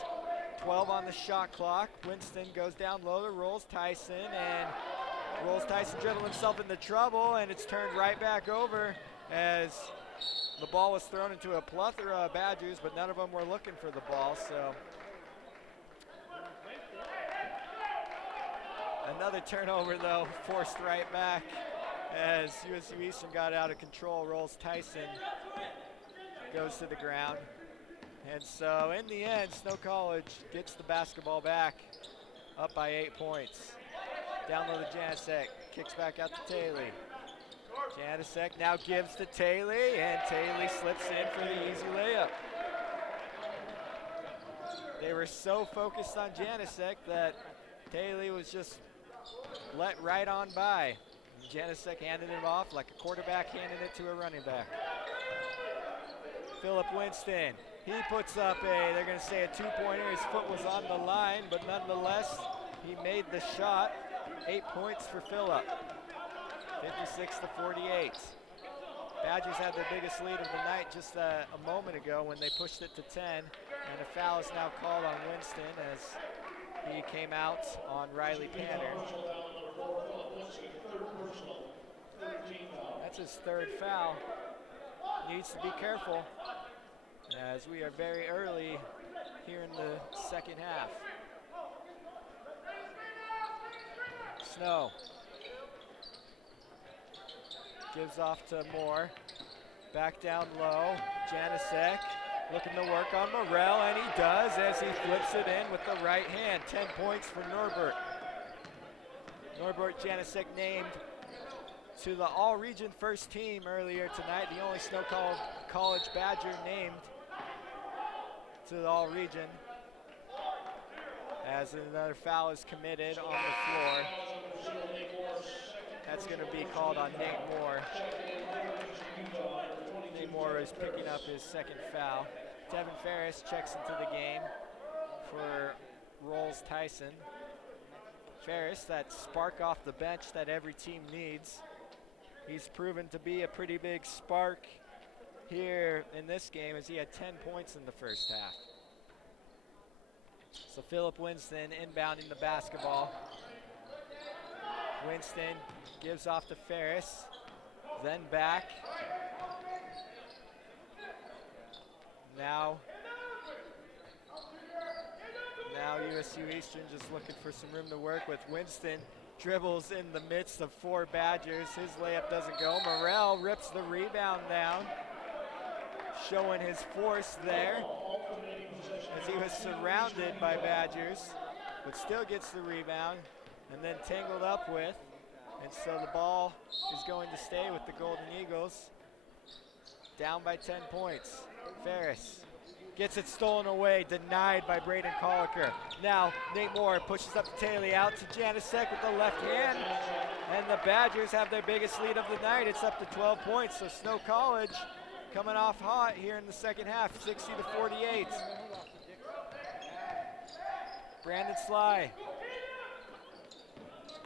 12 on the shot clock. Winston goes down low to Rolls Tyson, and Rolls Tyson dribbled himself into trouble, and it's turned right back over as the ball was thrown into a plethora of Badgers, but none of them were looking for the ball, so. Another turnover, though, forced right back as USU Eastern got out of control. Rolls Tyson goes to the ground. And so, in the end, Snow College gets the basketball back, up by 8 points. Down low to Janicek, kicks back out to Taylor. Janasek now gives to Taylor, and Taylor slips in for the easy layup. They were so focused on Janasek that Taylor was just let right on by. Janasek handed it off like a quarterback handing it to a running back. Philip Winston, he puts up they're going to say a two-pointer. His foot was on the line, but nonetheless, he made the shot. 8 points for Philip, 56-48. Badgers had their biggest lead of the night just a moment ago when they pushed it to 10, and a foul is now called on Winston as he came out on Riley Panner. That's his third foul. Needs to be careful as we are very early here in the second half. Snow gives off to Moore. Back down low. Janasek looking to work on Morrell, and he does as he flips it in with the right hand. 10 points for Norbert. Norbert Janasek named to the all-region first team earlier tonight, the only Snow College Badger named to the all-region, as another foul is committed on the floor. That's going to be called on Nate Moore. Nate Moore is picking up his second foul. Devin Ferris checks into the game for Rolls Tyson. Ferris, that spark off the bench that every team needs. He's proven to be a pretty big spark here in this game as he had 10 points in the first half. So Philip Winston inbounding the basketball. Winston gives off to Ferris, then back. Now USU-Eastern just looking for some room to work with. Winston dribbles in the midst of 4 Badgers. His layup doesn't go. Morrell rips the rebound down, showing his force there as he was surrounded by Badgers, but still gets the rebound and then tangled up with. And so the ball is going to stay with the Golden Eagles, down by 10 points. Ferris gets it stolen away, denied by Braden Colliker. Now Nate Moore pushes up to Taylor, out to Janasek with the left hand, and the Badgers have their biggest lead of the night. It's up to 12 points, so Snow College coming off hot here in the second half, 60-48. Brandon Sly,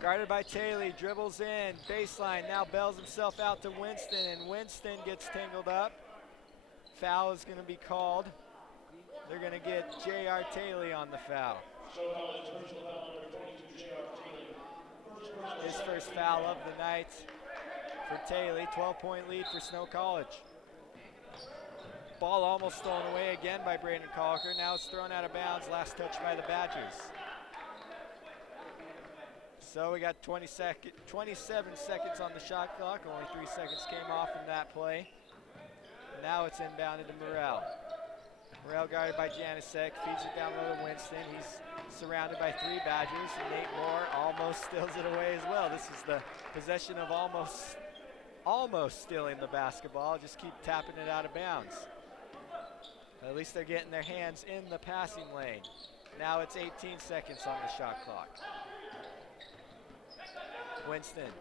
guarded by Taylor, dribbles in, baseline, now bails himself out to Winston, and Winston gets tangled up. Foul is going to be called. They're going to get J.R. Taylor on the foul. His first foul of the night for Taylor. 12-point lead for Snow College. Ball almost stolen away again by Brandon Colliker. Now it's thrown out of bounds. Last touch by the Badgers. So we got 27 seconds on the shot clock. Only 3 seconds came off in that play. Now it's inbounded to Morrell. Morrell guarded by Janasek, feeds it down low to Winston. He's surrounded by 3 Badgers, and Nate Moore almost steals it away as well. This is the possession of almost stealing the basketball. Just keep tapping it out of bounds. At least they're getting their hands in the passing lane. Now it's 18 seconds on the shot clock. Winston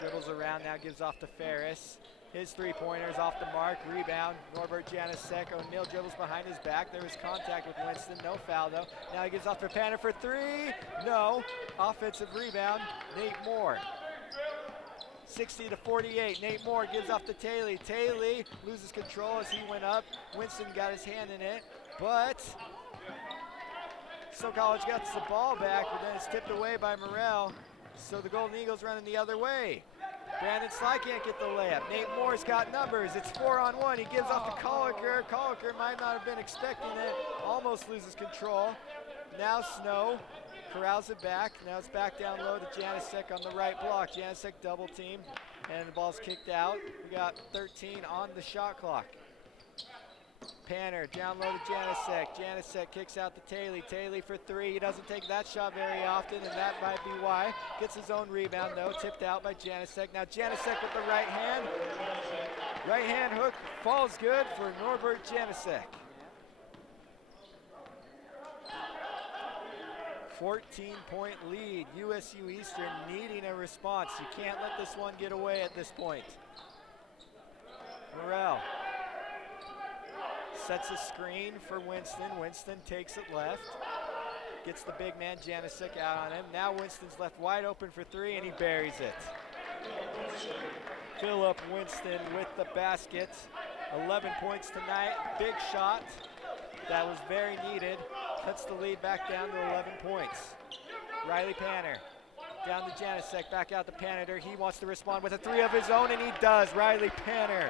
dribbles around, now gives off to Ferris. His 3-pointer's off the mark, rebound. Norbert Janasek, O'Neal dribbles behind his back. There was contact with Winston, no foul though. Now he gives off to Panner for 3, no. Offensive rebound, Nate Moore. 60-48, Nate Moore gives off to Taylor. Taylor loses control as he went up. Winston got his hand in it, but Snow College gets the ball back, but then it's tipped away by Morrell. So the Golden Eagles running the other way. Brandon Sly can't get the layup. Nate Moore's got numbers. It's 4-on-1. He gives off to Colliker. Colliker might not have been expecting it. Almost loses control. Now Snow corrals it back. Now it's back down low to Janasek on the right block. Janasek double team, and the ball's kicked out. We got 13 on the shot clock. Panner down low to Janicek. Janicek kicks out to Taylor. Taylor for three. He doesn't take that shot very often, and that might be why. Gets his own rebound, though. Tipped out by Janicek. Now Janicek with the right hand. Right hand hook falls good for Norbert Janicek. 14-point lead. USU Eastern needing a response. You can't let this one get away at this point. Morrell sets a screen for Winston. Winston takes it left. Gets the big man Janicek out on him. Now Winston's left wide open for three, and he buries it. Philip Winston with the basket. 11 points tonight. Big shot. That was very needed. Cuts the lead back down to 11 points. Riley Panner down to Janicek. Back out to Panner. He wants to respond with a three of his own, and he does. Riley Panner.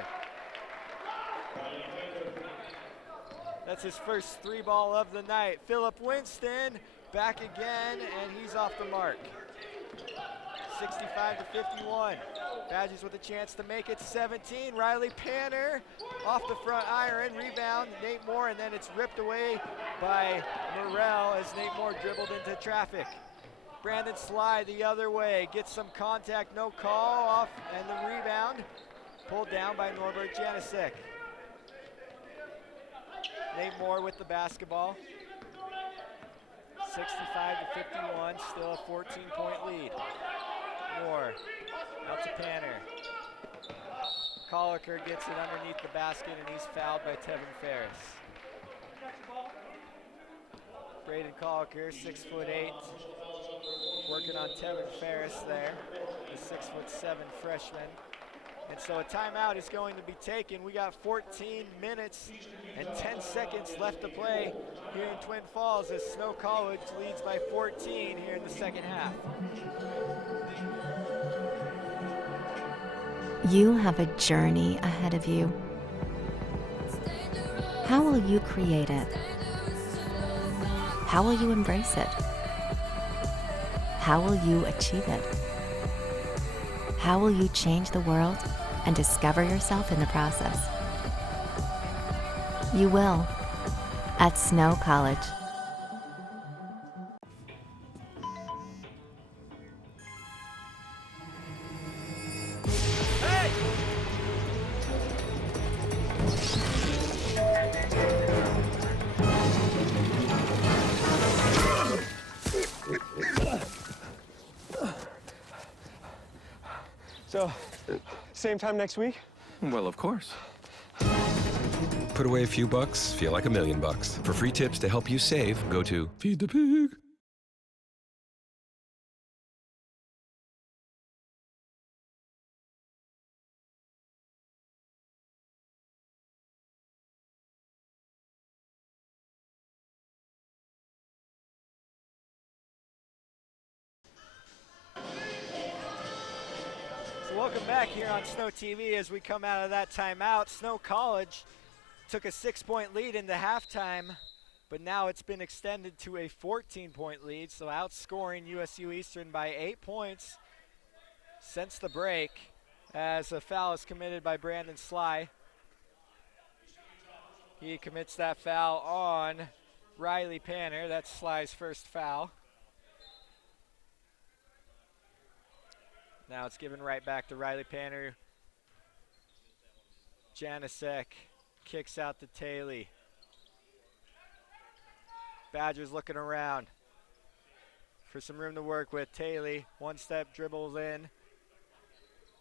That's his first three ball of the night. Philip Winston back again, and he's off the mark. 65 to 51. Badgers with a chance to make it 17. Riley Panner off the front iron. Rebound, Nate Moore, and then it's ripped away by Morrell as Nate Moore dribbled into traffic. Brandon Sly the other way. Gets some contact, no call off, and the rebound pulled down by Norbert Janicek. Nate Moore with the basketball. 65 to 51, still a 14-point lead. Moore out to Panner. Colliker gets it underneath the basket, and he's fouled by Tevin Ferris. Braden Colliker, 6'8", working on Tevin Ferris there, the 6'7" freshman. And so a timeout is going to be taken. We got 14 minutes and 10 seconds left to play here in Twin Falls as Snow College leads by 14 here in the second half. You have a journey ahead of you. How will you create it? How will you embrace it? How will you achieve it? How will you change the world and discover yourself in the process? You will, at Snow College. So, same time next week? Well, of course. Put away a few bucks, feel like $1 million. For free tips to help you save, go to Feed the Pig. Welcome back here on Snow TV as we come out of that timeout. Snow College took a 6-point lead into halftime, but now it's been extended to a 14-point lead, so outscoring USU Eastern by 8 points since the break as a foul is committed by Brandon Sly. He commits that foul on Riley Panner. That's Sly's first foul. Now it's given right back to Riley Panner. Janicek kicks out to Taylor. Badgers looking around for some room to work with. Taylor, one step, dribbles in.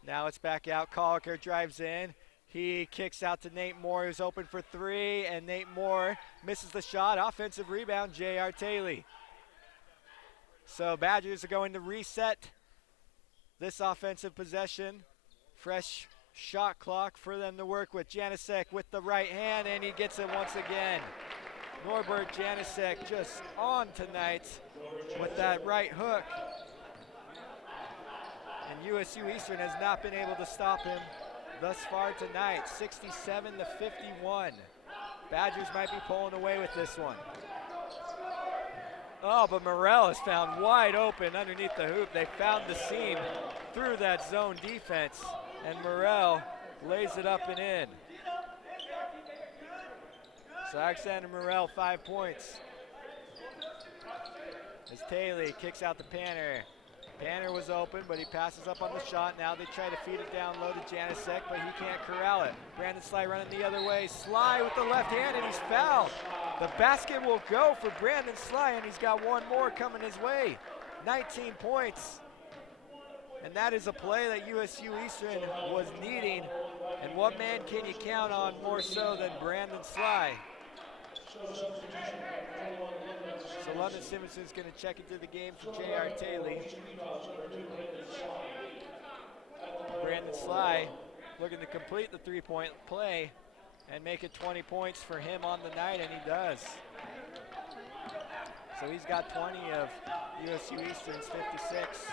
Now it's back out. Colliker drives in. He kicks out to Nate Moore, who's open for three, and Nate Moore misses the shot. Offensive rebound, J.R. Taylor. So Badgers are going to reset this offensive possession. Fresh shot clock for them to work with. Janicek with the right hand, and he gets it once again. Norbert Janicek just on tonight with that right hook. And USU Eastern has not been able to stop him thus far tonight. 67 to 51. Badgers might be pulling away with this one. Oh, but Morrell is found wide open underneath the hoop. They found the seam through that zone defense, and Morrell lays it up and in. So Alexander Morel, 5 points. As Taylor kicks out the Panner. Panner was open, but he passes up on the shot. Now they try to feed it down low to Janasek, but he can't corral it. Brandon Sly running the other way. Sly with the left hand, and he's fouled. The basket will go for Brandon Sly, and he's got one more coming his way. 19 points. And that is a play that USU Eastern was needing. And what man can you count on more so than Brandon Sly? So London Simonson's going to check into the game for J.R. Taylor. Brandon Sly looking to complete the three-point play and make it 20 points for him on the night, and he does. So he's got 20 of USU Eastern's 56.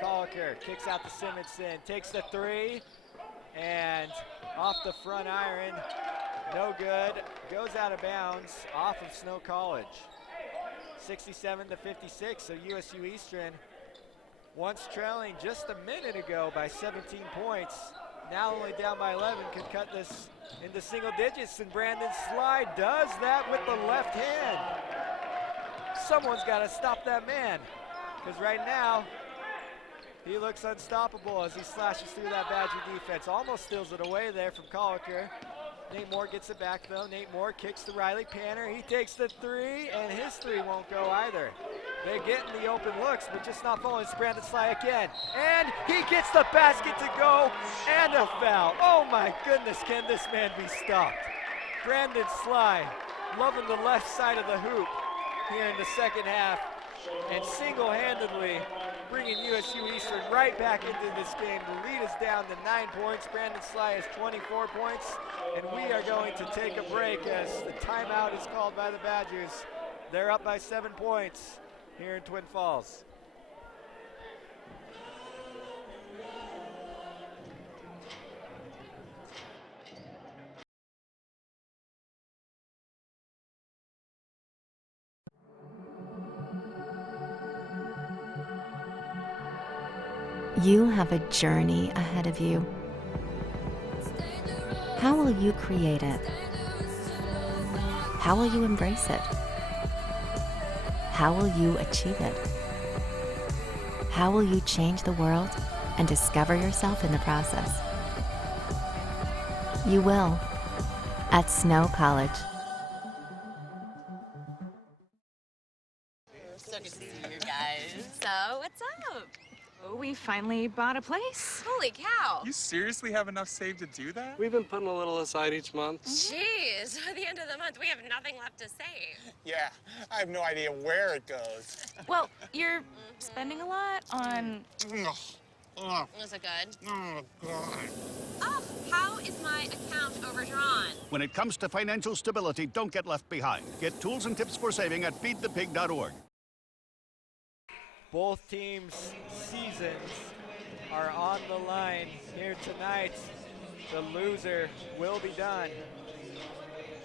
Colliker kicks out to Simonson, takes the three, and off the front iron, no good, goes out of bounds off of Snow College. 67-56, so USU Eastern, once trailing just a minute ago by 17 points, now only down by 11, can cut this into single digits, and Brandon Sly does that with the left hand. Someone's got to stop that man, because right now, he looks unstoppable as he slashes through that Badger defense. Almost steals it away there from Colliker. Nate Moore gets it back though. Nate Moore kicks to Riley Panner. He takes the three, and his three won't go either. They're getting the open looks, but just not falling. It's Brandon Sly again. And he gets the basket to go, and a foul. Oh my goodness, can this man be stopped? Brandon Sly loving the left side of the hoop here in the second half, and single-handedly bringing USU Eastern right back into this game. The lead is down to 9 points. Brandon Sly has 24 points, and we are going to take a break as the timeout is called by the Badgers. They're up by 7 points here in Twin Falls. You have a journey ahead of you. How will you create it? How will you embrace it? How will you achieve it? How will you change the world and discover yourself in the process? You will, at Snow College. So good to see you guys. So, what's up? Oh, we finally bought a place. Holy cow. You seriously have enough saved to do that? We've been putting a little aside each month. Jeez, at the end of the month, we have nothing left to save. Yeah, I have no idea where it goes. Well, you're spending a lot on... Was it good? Oh, God. Oh, how is my account overdrawn? When it comes to financial stability, don't get left behind. Get tools and tips for saving at feedthepig.org. Both teams' seasons are on the line here tonight. The loser will be done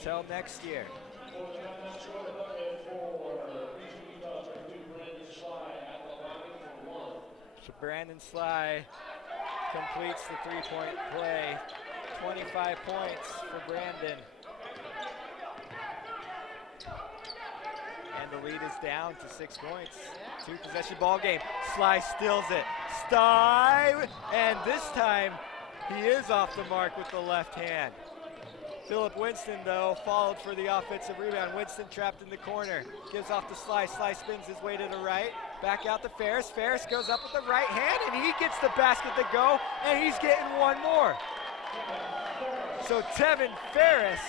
till next year. So Brandon Sly completes the three-point play. 25 points for Brandon. And the lead is down to 6 points. Two-possession ball game. Sly steals it. Sty, and this time he is off the mark with the left hand. Philip Winston, though, followed for the offensive rebound. Winston trapped in the corner. Gives off to Sly. Sly spins his way to the right. Back out to Ferris. Ferris goes up with the right hand, and he gets the basket to go, and he's getting one more. So Tevin Ferris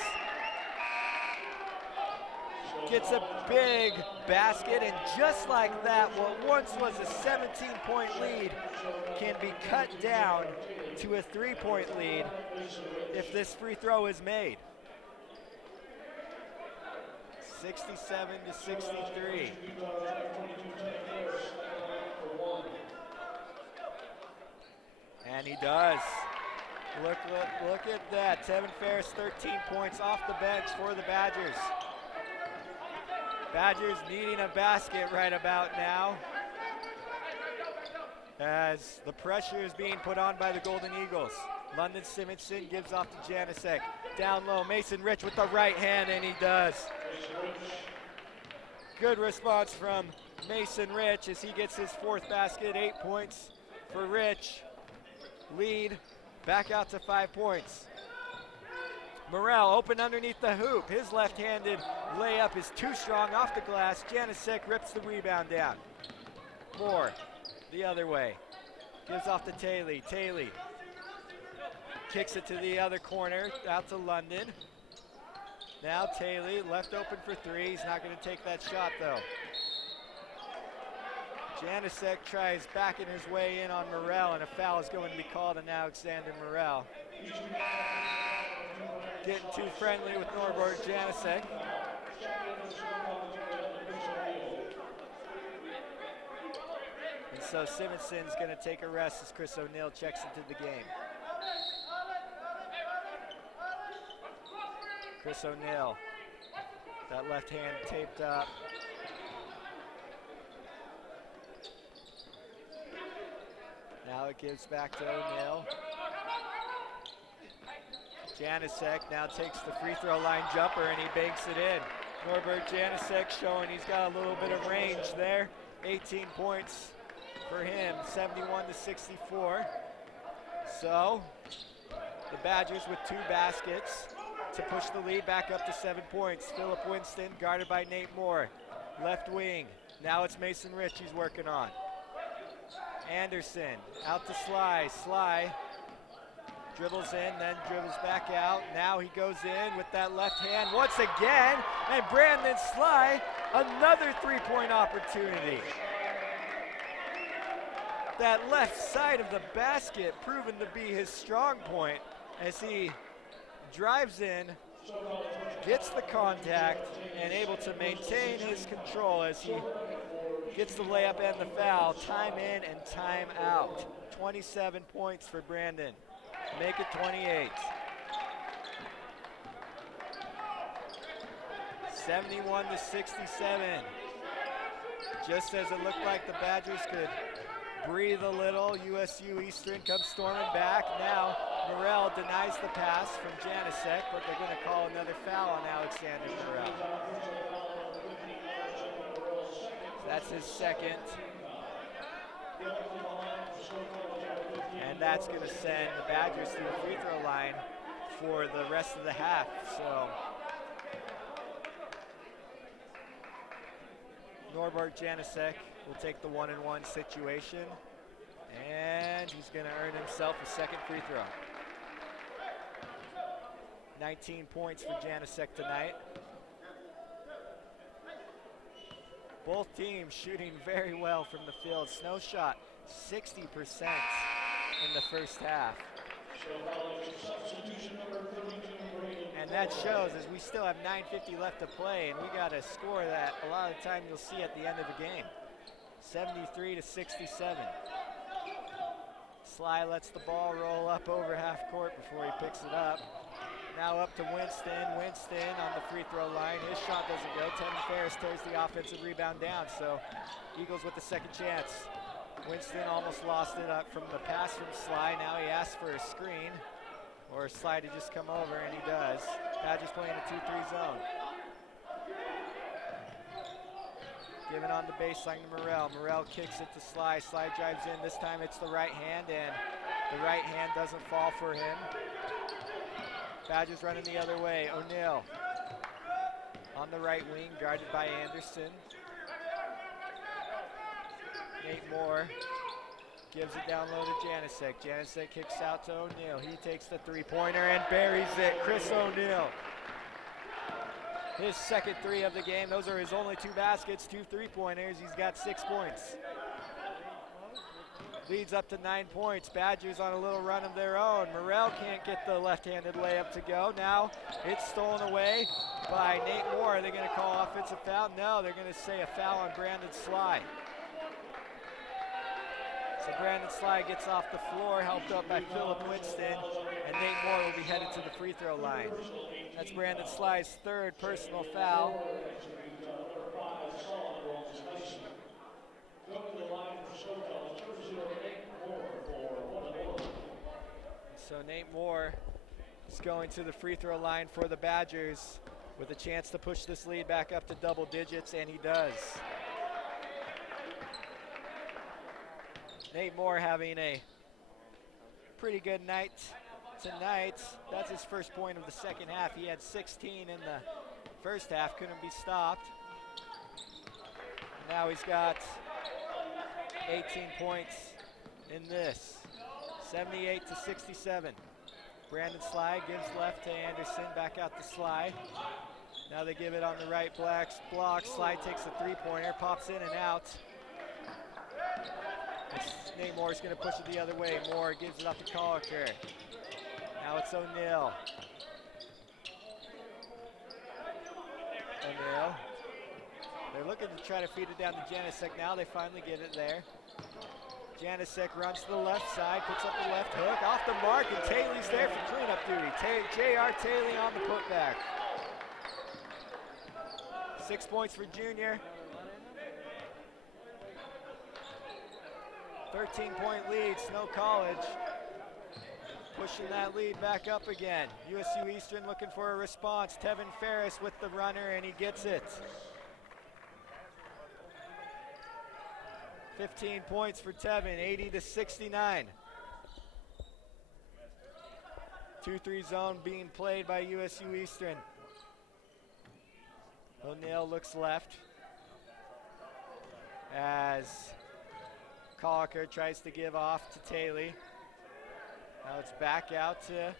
gets a big basket, and just like that, what once was a 17-point lead can be cut down to a 3-point lead if this free throw is made. 67-63. And he does. Look at that. Tevin Ferris, 13 points off the bench for the Badgers. Badgers needing a basket right about now, as the pressure is being put on by the Golden Eagles. London Simonson gives off to Janasek. Down low, Mason Rich with the right hand, and he does. Good response from Mason Rich as he gets his 4th basket, 8 points for Rich. Lead back out to 5 points. Morrell open underneath the hoop. His left-handed layup is too strong off the glass. Janasek rips the rebound down. Moore the other way. Gives off to Taylor. Taylor kicks it to the other corner, out to London. Now Taylor left open for 3. He's not going to take that shot though. Janasek tries backing his way in on Morrell, and a foul is going to be called on Alexander Morrell. Getting too friendly with Norbert Janasek. And so Simonson's going to take a rest as Chris O'Neill checks into the game. Chris O'Neill, that left hand taped up. Now it gives back to O'Neill. Janasek now takes the free throw line jumper and he banks it in. Norbert Janasek showing he's got a little bit of range there. 18 points for him, 71-64. So the Badgers with 2 baskets to push the lead back up to 7 points. Philip Winston guarded by Nate Moore. Left wing, now it's Mason Rich he's working on. Anderson out to Sly. Sly dribbles in, then dribbles back out. Now he goes in with that left hand once again, and Brandon Sly, another 3-point opportunity. That left side of the basket proven to be his strong point as he drives in, gets the contact, and able to maintain his control as he gets the layup and the foul. Time in and time out. 27 points for Brandon. Make it 28. 71-67. Just as it looked like the Badgers could breathe a little, USU Eastern comes storming back. Now Morrell denies the pass from Janasek, but they're going to call another foul on Alexander Morrell. That's his 2nd. And that's going to send the Badgers to the free throw line for the rest of the half. So Norbert Janasek will take the 1-and-1 situation, and he's going to earn himself a 2nd free throw. 19 points for Janasek tonight. Both teams shooting very well from the field. Snow shot 60% in the first half. And that shows as we still have 9:50 left to play, and we got a score that a lot of the time you'll see at the end of the game. 73-67. Sly lets the ball roll up over half court before he picks it up. Now up to Winston. Winston on the free throw line. His shot doesn't go. Tevin Ferris tears the offensive rebound down. So Eagles with the 2nd chance. Winston almost lost it up from the pass from Sly. Now he asks for a screen or Sly to just come over, and he does. Badgers playing a 2-3 zone. Given on the baseline to Morrell. Morrell kicks it to Sly. Sly drives in. This time it's the right hand, and the right hand doesn't fall for him. Badgers running the other way. O'Neill on the right wing, guarded by Anderson. Nate Moore gives it down low to Janasek. Janasek kicks out to O'Neill. He takes the 3-pointer and buries it. Chris O'Neill. His 2nd 3 of the game. Those are his only 2 baskets, 2 3-pointers. He's got 6 points. Leads up to 9 points. Badgers on a little run of their own. Morrell can't get the left-handed layup to go. Now it's stolen away by Nate Moore. Are they going to call offensive foul? No, they're going to say a foul on Brandon Sly. So Brandon Sly gets off the floor, helped up by Philip Winston, and Nate Moore will be headed to the free throw line. That's Brandon Sly's 3rd personal foul. So Nate Moore He's going to the free throw line for the Badgers with a chance to push this lead back up to double digits, and he does. Nate Moore having a pretty good night tonight. That's his first point of the second half. He had 16 in the first half, couldn't be stopped. Now he's got 18 points in this, 78-67. Brandon Sly gives left to Anderson, back out to Sly. Now they give it on the right block. Sly takes a three-pointer, pops in and out. Nate Moore's going to push it the other way. Moore gives it up to Colliker. Now it's O'Neal. O'Neal. They're looking to try to feed it down to Janicek. Now they finally get it there. Janicek runs to the left side, puts up the left hook, off the mark, and Taylor's there for cleanup duty. J.R. Taylor on the putback. 6 points for junior. 13-point lead, Snow College. Pushing that lead back up again. USU Eastern looking for a response. Tevin Ferris with the runner, and he gets it. 15 points for Tevin, 80-69. 2-3 zone being played by USU Eastern. O'Neal looks left as Colliker tries to give off to Taylor. Now it's back out to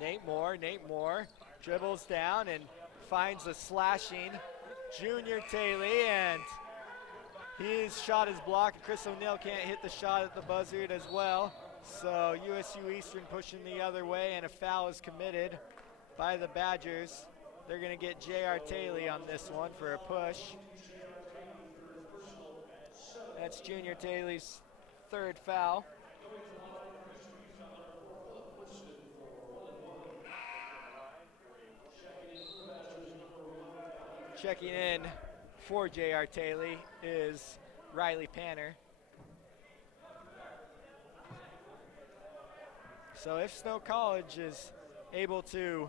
Nate Moore. Nate Moore dribbles down and finds a slashing Junior Taylor, and his shot is blocked. Chris O'Neal can't hit the shot at the buzzard as well. So USU Eastern pushing the other way, and a foul is committed by the Badgers. They're going to get J.R. Taylor on this one for a push. That's Junior Taylor's third foul. Checking in for J.R. Taylor is Riley Panner. So if Snow College is able to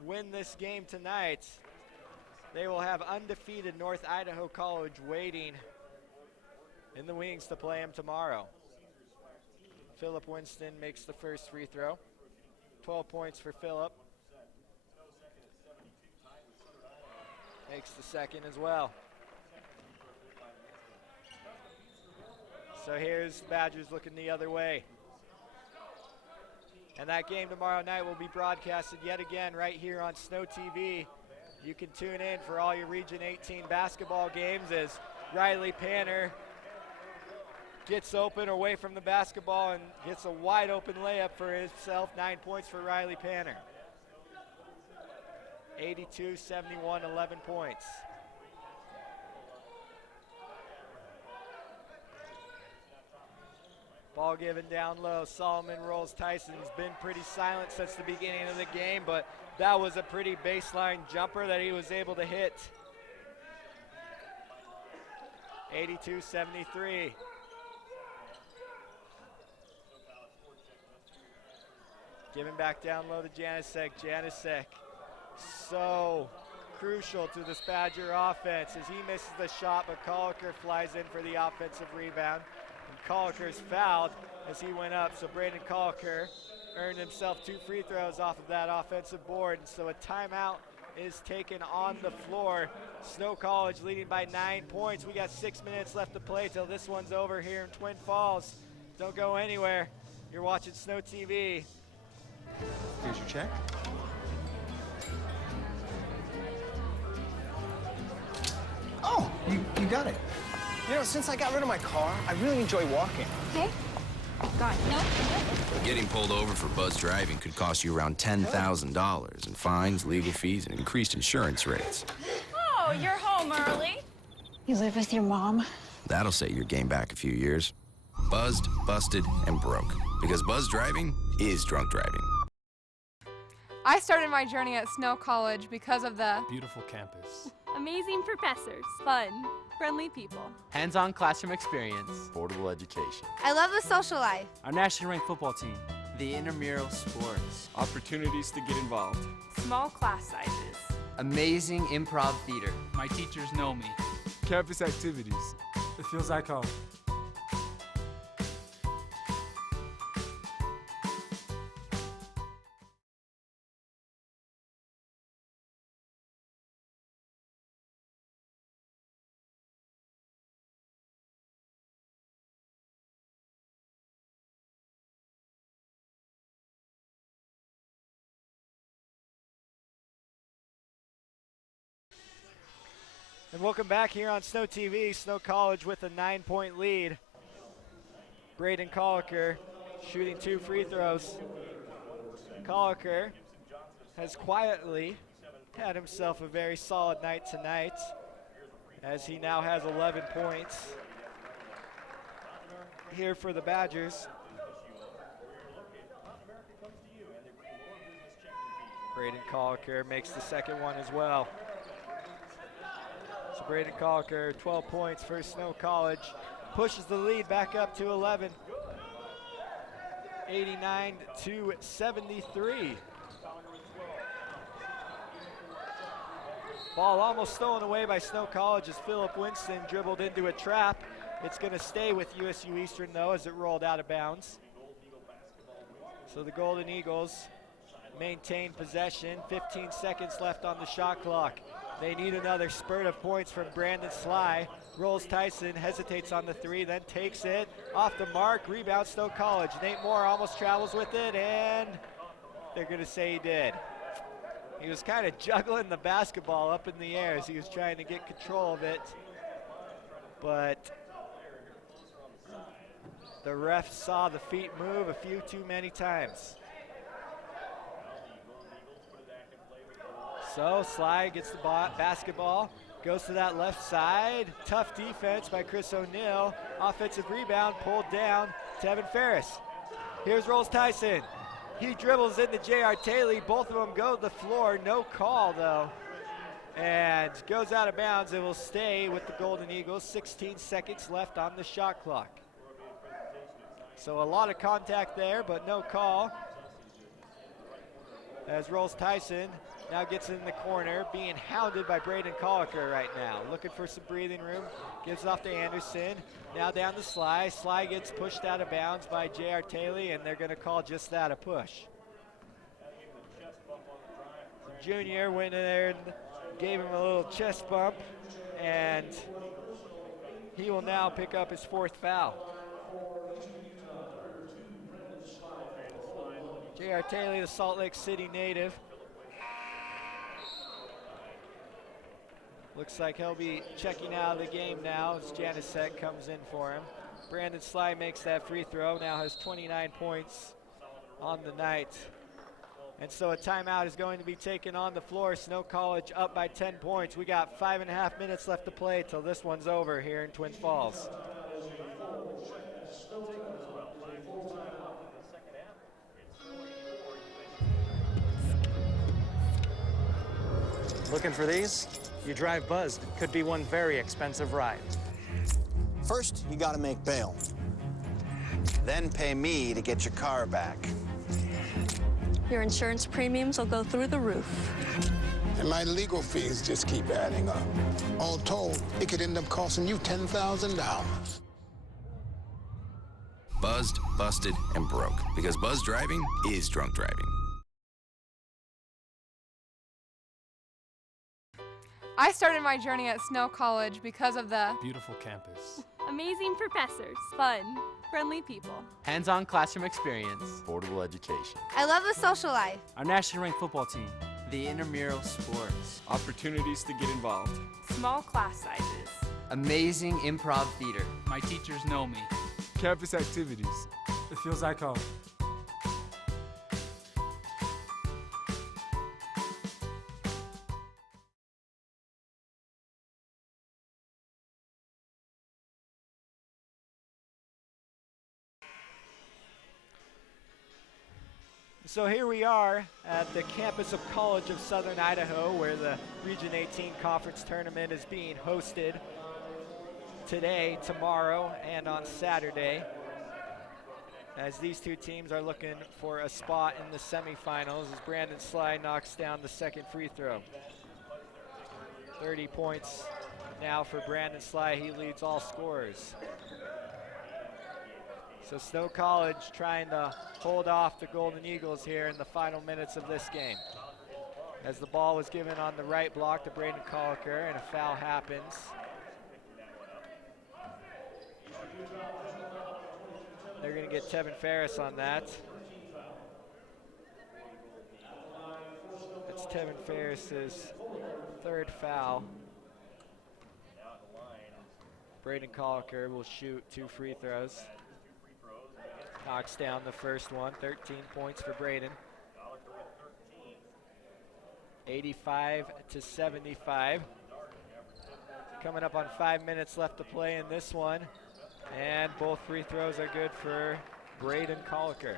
win this game tonight, they will have undefeated North Idaho College waiting in the wings to play them tomorrow. Phillip Winston makes the first free throw. 12 points for Phillip. Makes the second as well. So here's the Badgers looking the other way. And that game tomorrow night will be broadcasted yet again right here on Snow TV. You can tune in for all your Region 18 basketball games as Riley Panner gets open away from the basketball and gets a wide open layup for himself. 9 points for Riley Panner. 82-71, 11 points. Ball given down low. Solomon rolls Tyson. He's been pretty silent since the beginning of the game, but that was a pretty baseline jumper that he was able to hit. 82-73. Giving back down low to Janicek. Janicek, so crucial to this Badger offense as he misses the shot, but Colliker flies in for the offensive rebound. And Colliker's fouled as he went up, so Braden Colliker earned himself 2 free throws off of that offensive board, and so a timeout is taken on the floor. Snow College leading by 9 points. We got 6 minutes left to play till this one's over here in Twin Falls. Don't go anywhere. You're watching Snow TV. Here's your check. Oh, you got it. You know, since I got rid of my car, I really enjoy walking. Okay. Got it. Nope. Getting pulled over for buzz driving could cost you around $10,000 in fines, legal fees, and increased insurance rates. Oh, you're home early. You live with your mom? That'll set your game back a few years. Buzzed, busted, and broke. Because buzz driving is drunk driving. I started my journey at Snow College because of the beautiful campus, amazing professors, fun, friendly people, hands-on classroom experience, affordable education, I love the social life, our nationally ranked football team, The intramural sports. Opportunities to get involved. Small class sizes. Amazing improv theater. My teachers know me. Campus activities. It feels like home. And welcome back here on Snow TV. Snow College with a 9-point lead. Braden Colliker shooting 2 free throws. Colliker has quietly had himself a very solid night tonight, as he now has 11 points here for the Badgers. Braden Colliker makes the second one as well. So Braden Colliker, 12 points for Snow College, pushes the lead back up to 11. 89-73. Ball almost stolen away by Snow College as Philip Winston dribbled into a trap. It's going to stay with USU Eastern though, as it rolled out of bounds. So the Golden Eagles maintain possession. 15 seconds left on the shot clock. They need another spurt of points from Brandon Sly. Rolls Tyson, hesitates on the 3, then takes it off the mark. Rebound Snow College. Nate Moore almost travels with it, and they're going to say he did. He was kind of juggling the basketball up in the air as he was trying to get control of it, but the ref saw the feet move a few too many times. So Sly gets the basketball, goes to that left side. Tough defense by Chris O'Neill. Offensive rebound pulled down. Tevin Ferris. Here's Rolls Tyson. He dribbles into J.R. Taylor. Both of them go to the floor. No call though. And goes out of bounds. It will stay with the Golden Eagles. 16 seconds left on the shot clock. So a lot of contact there, but no call. As Rolls Tyson now gets in the corner, being hounded by Braden Colliker right now. Looking for some breathing room, gives off to Anderson. Now down to Sly. Sly gets pushed out of bounds by J.R. Taylor, and they're gonna call just that a push. Junior went in there and gave him a little chest bump, and he will now pick up his 4th foul. J.R. Taylor, the Salt Lake City native. Looks like he'll be checking out of the game now as Janicek comes in for him. Brandon Sly makes that free throw, now has 29 points on the night. And so a timeout is going to be taken on the floor. Snow College up by 10 points. We got 5.5 minutes left to play till this one's over here in Twin Falls. Looking for these? You drive buzzed. It could be one very expensive ride. First, you gotta make bail. Then pay me to get your car back. Your insurance premiums will go through the roof. And my legal fees just keep adding up. All told, it could end up costing you $10,000. Buzzed, busted, and broke. Because buzz driving is drunk driving. I started my journey at Snow College because of the beautiful campus. Amazing professors. Fun. Friendly people. Hands-on classroom experience. Affordable education. I love the social life. Our nationally ranked football team. The intramural sports. Opportunities to get involved. Small class sizes. Amazing improv theater. My teachers know me. Campus activities. It feels like home. So here we are at the campus of College of Southern Idaho, where the Region 18 Conference Tournament is being hosted today, tomorrow, and on Saturday. as these two teams are looking for a spot in the semifinals as Brandon Sly knocks down the second free throw. 30 points now for Brandon Sly. He leads all scorers. So Snow College trying to hold off the Golden Eagles here in the final minutes of this game. As the ball was given on the right block to Braden Colliker and a foul happens. They're going to get Tevin Ferris on that. That's Tevin Ferris's third foul. Braden Colliker will shoot 2 free throws. Knocks down the first one, 13 points for Braden. 85-75. Coming up on 5 minutes left to play in this one. And both free throws are good for Braden Colliker.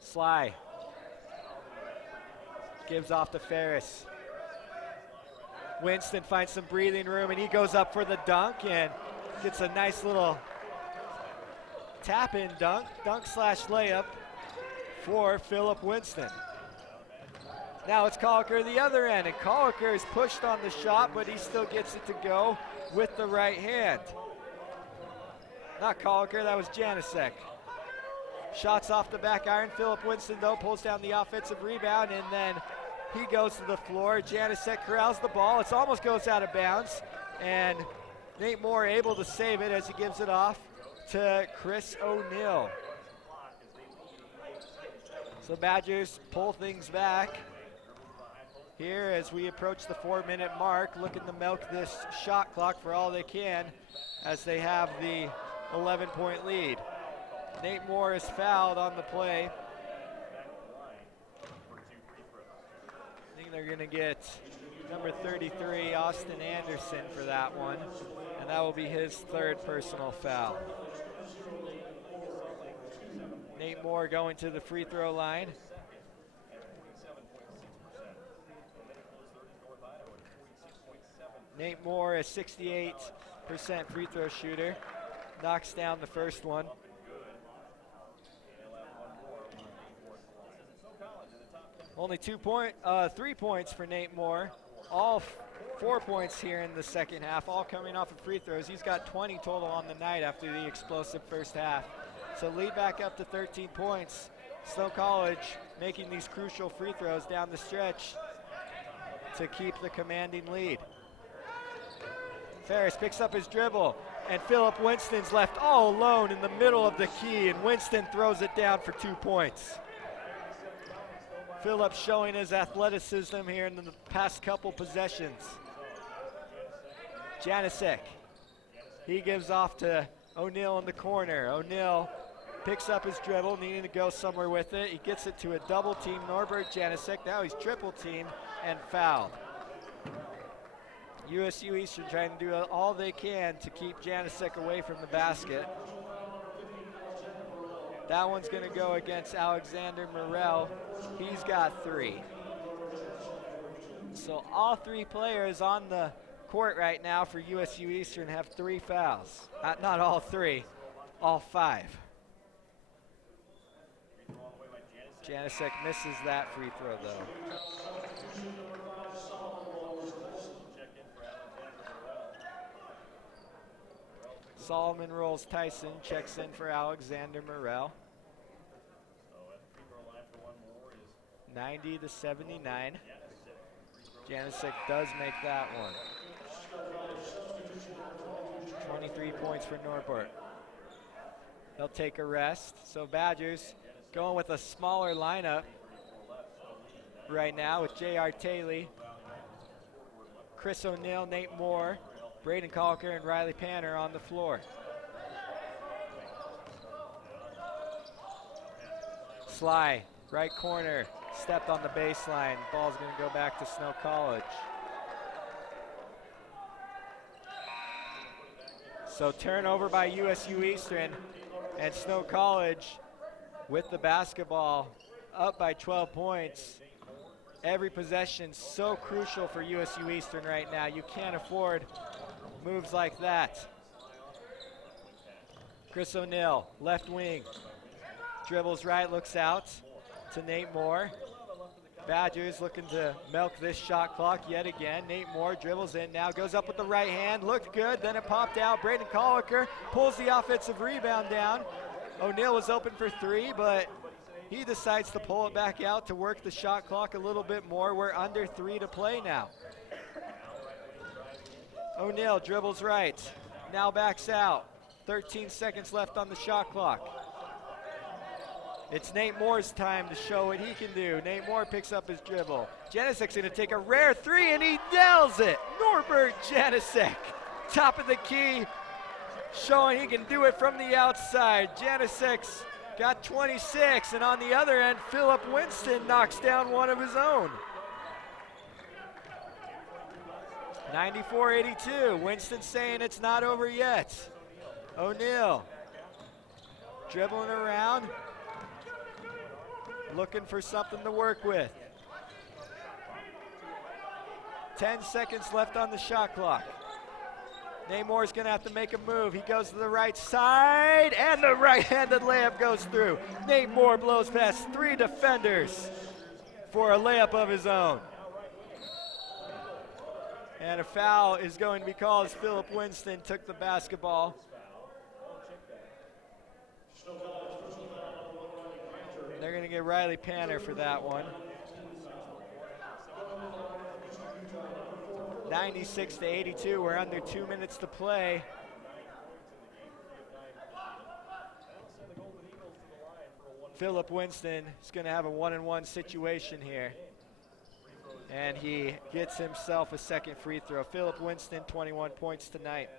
Sly gives off to Ferris. Winston finds some breathing room and he goes up for the dunk and gets a nice little tap-in dunk slash layup for Philip Winston. Now it's Colliker the other end, and Colliker is pushed on the shot, but he still gets it to go with the right hand. Not Colliker, that was Janicek. Shots off the back iron. Philip Winston, though, pulls down the offensive rebound, and then he goes to the floor. Janicek corrals the ball. It almost goes out of bounds, and Nate Moore able to save it as he gives it off to Chris O'Neill. So Badgers pull things back here as we approach the 4-minute mark, looking to milk this shot clock for all they can as they have the 11-point lead. Nate Moore is fouled on the play. I think they're going to get number 33, Austin Anderson, for that one, and that will be his third personal foul. Nate Moore going to the free throw line. Nate Moore, a 68% free throw shooter, knocks down the first one. Only 3 points for Nate Moore. All 4 points here in the second half, all coming off of free throws. He's got 20 total on the night after the explosive first half. So lead back up to 13 points. Snow College making these crucial free throws down the stretch to keep the commanding lead. Ferris picks up his dribble, and Philip Winston's left all alone in the middle of the key, and Winston throws it down for 2 points. Philip showing his athleticism here in the past couple possessions. Janicek, he gives off to O'Neill in the corner. O'Neill picks up his dribble, needing to go somewhere with it. He gets it to a double team, Norbert Janicek. Now he's triple teamed and fouled. USU Eastern trying to do all they can to keep Janicek away from the basket. That one's going to go against Alexander Morel. He's got 3. So all 3 players on the court right now for USU Eastern have 3 fouls. Not all 3, all 5. Janicek misses that free throw, though. Solomon rolls Tyson, checks in for Alexander Morel. 90-79. Janicek does make that one. 23 points for Norbert. They'll take a rest. So Badgers going with a smaller lineup right now with J.R. Taylor, Chris O'Neill, Nate Moore, Braden Colliker, and Riley Panner on the floor. Sly, right corner, stepped on the baseline. Ball's going to go back to Snow College. So turnover by USU Eastern, and Snow College with the basketball up by 12 points. Every possession so crucial for USU Eastern right now. You can't afford moves like that. Chris O'Neill, left wing. Dribbles right, looks out to Nate Moore. Badgers looking to milk this shot clock yet again. Nate Moore dribbles in now, goes up with the right hand, looked good, then it popped out. Braden Colliker pulls the offensive rebound down. O'Neill was open for three, but he decides to pull it back out to work the shot clock a little bit more. We're under 3 to play now. O'Neill dribbles right, now backs out. 13 seconds left on the shot clock. It's Nate Moore's time to show what he can do. Nate Moore picks up his dribble. Janicek's gonna take a rare three and he nails it. Norbert Janicek, top of the key, showing he can do it from the outside. Janisek's got 26, and on the other end, Philip Winston knocks down one of his own. 94-82, Winston saying it's not over yet. O'Neill dribbling around, looking for something to work with. 10 seconds left on the shot clock. Namore's gonna have to make a move. He goes to the right side, and the right-handed layup goes through. Nate Moore blows past 3 defenders for a layup of his own. And a foul is going to be called as Philip Winston took the basketball. They're gonna get Riley Panner for that one. 96-82, we're under 2 minutes to play. Philip Winston is gonna have a 1-on-1 situation here. And he gets himself a second free throw. Philip Winston, 21 points tonight.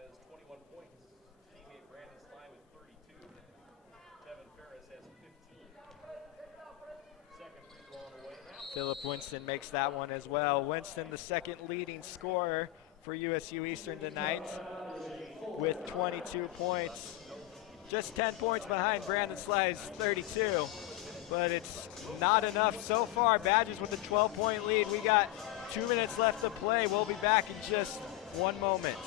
Philip Winston makes that one as well. Winston, the second leading scorer for USU Eastern tonight with 22 points. Just 10 points behind Brandon Sly's 32, but it's not enough so far. Badgers with a 12-point lead. We got 2 minutes left to play. We'll be back in just one moment.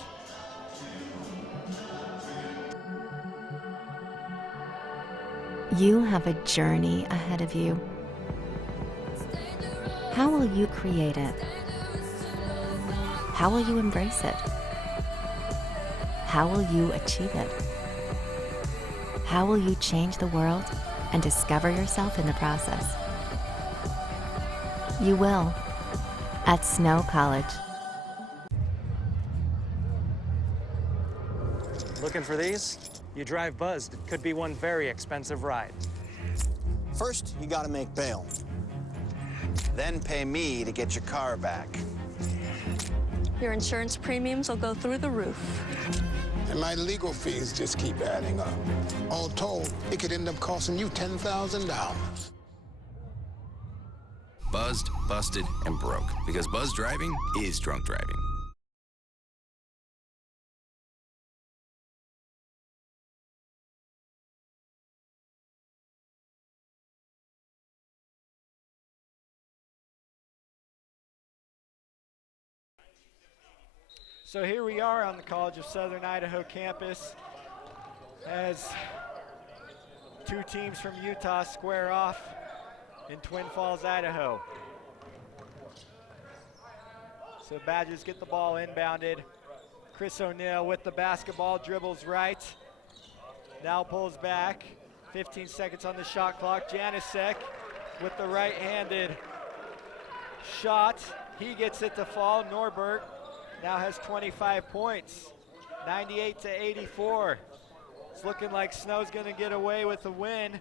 You have a journey ahead of you. How will you create it? How will you embrace it? How will you achieve it? How will you change the world and discover yourself in the process? You will, at Snow College. Looking for these? You drive buzzed. It could be one very expensive ride. First, you gotta make bail. Then pay me to get your car back. Your insurance premiums will go through the roof. And my legal fees just keep adding up. All told, it could end up costing you $10,000. Buzzed, busted, and broke. Because buzz driving is drunk driving. So here we are on the College of Southern Idaho campus as two teams from Utah square off in Twin Falls, Idaho. So Badgers get the ball inbounded. Chris O'Neill with the basketball, dribbles right, now pulls back. 15 seconds on the shot clock. Janicek with the right-handed shot. He gets it to fall. Norbert now has 25 points, 98-84. It's looking like Snow's gonna get away with the win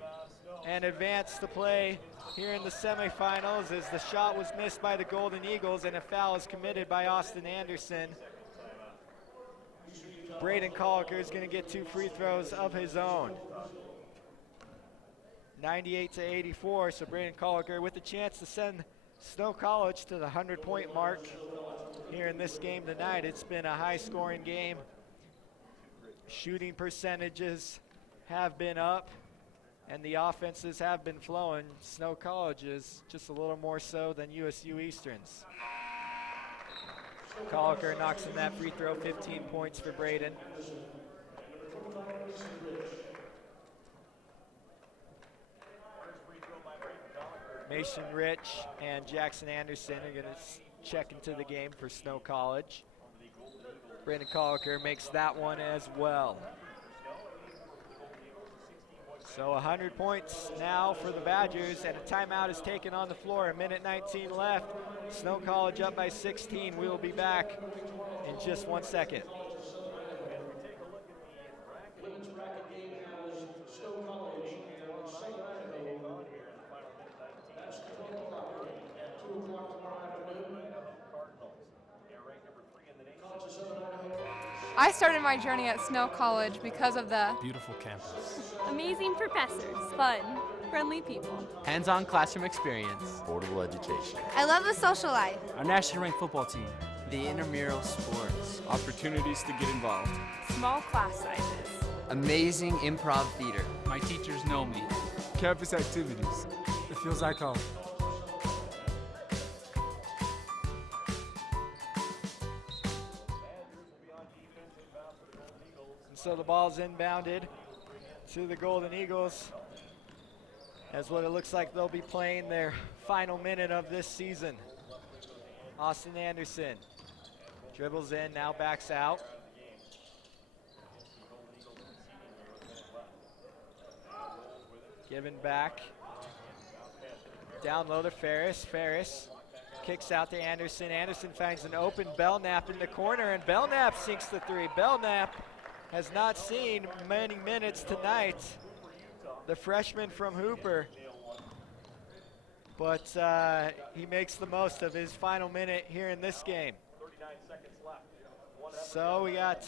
and advance to play here in the semifinals as the shot was missed by the Golden Eagles and a foul is committed by Austin Anderson. Braden Colliker is gonna get 2 free throws of his own. 98-84, so Braden Colliker with the chance to send Snow College to the 100-point mark here in this game tonight. It's been a high-scoring game. Shooting percentages have been up, and the offenses have been flowing. Snow College is just a little more so than USU Eastern's. Colliker knocks in that free throw, 15 points for Braden. Mason Rich and Jackson Anderson are going to check into the game for Snow College. Brandon Colliker makes that one as well. So 100 points now for the Badgers, and a timeout is taken on the floor. A minute 19 left. Snow College up by 16. We will be back in just 1 second. I started my journey at Snow College because of the Beautiful campus. Amazing professors, fun, friendly people. Hands-on classroom experience. Affordable education. I love the social life. Our nationally ranked football team. The intramural sports. Opportunities to get involved. Small class sizes. Amazing improv theater. My teachers know me. Campus activities. It feels like home. So the ball's inbounded to the Golden Eagles, as what it looks like they'll be playing their final minute of this season. Austin Anderson dribbles in, now backs out. Given back. Down low to Ferris. Ferris kicks out to Anderson. Anderson finds an open Belknap in the corner, and Belknap sinks the three. Belknap has not seen many minutes tonight, the freshman from Hooper. But he makes the most of his final minute here in this game. So we got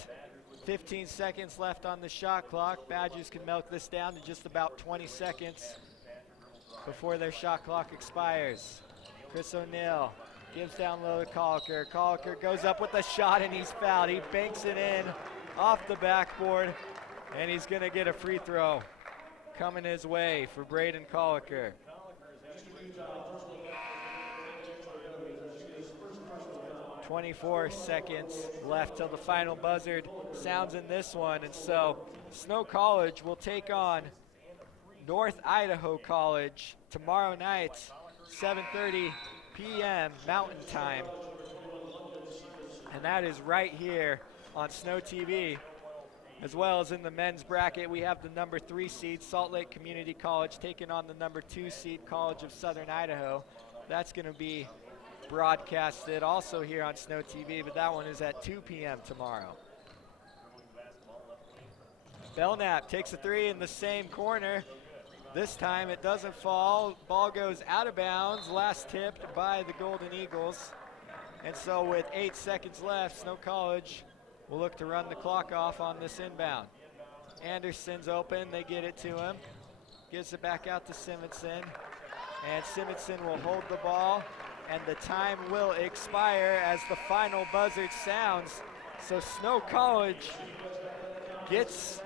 15 seconds left on the shot clock. Badgers can milk this down to just about 20 seconds before their shot clock expires. Chris O'Neill gives down low to Colliker. Colliker goes up with a shot and he's fouled. He banks it in off the backboard, and he's gonna get a free throw coming his way for Braden Colliker. "24 seconds left till the final buzzard sounds in this one, and so Snow College will take on North Idaho College tomorrow night, 7:30 p.m. Mountain Time, and that is right here on Snow TV. As well as in the men's bracket, we have the number 3 seed, Salt Lake Community College, taking on the number 2 seed, College of Southern Idaho. That's going to be broadcasted also here on Snow TV, but that one is at 2 p.m. tomorrow. Belknap takes a three in the same corner. This time it doesn't fall. Ball goes out of bounds, last tipped by the Golden Eagles. And so with 8 seconds left, Snow College will look to run the clock off on this inbound. Anderson's open, they get it to him. Gives it back out to Simonson. And Simonson will hold the ball, and the time will expire as the final buzzer sounds. So Snow College gets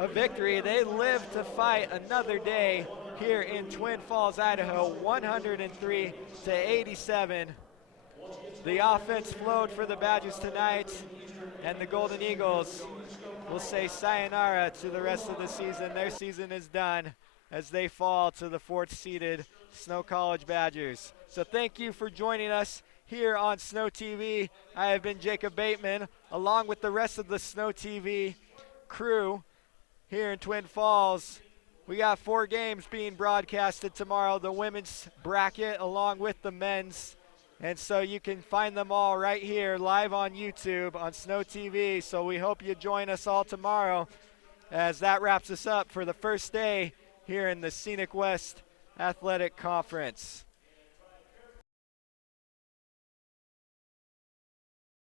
a victory. They live to fight another day here in Twin Falls, Idaho, 103-87. The offense flowed for the Badgers tonight, and the Golden Eagles will say sayonara to the rest of the season. Their season is done as they fall to the 4th-seeded Snow College Badgers. So thank you for joining us here on Snow TV. I have been Jacob Bateman, along with the rest of the Snow TV crew here in Twin Falls. We got 4 games being broadcasted tomorrow, the women's bracket along with the men's. And so you can find them all right here live on YouTube on Snow TV. So we hope you join us all tomorrow as that wraps us up for the first day here in the Scenic West Athletic Conference.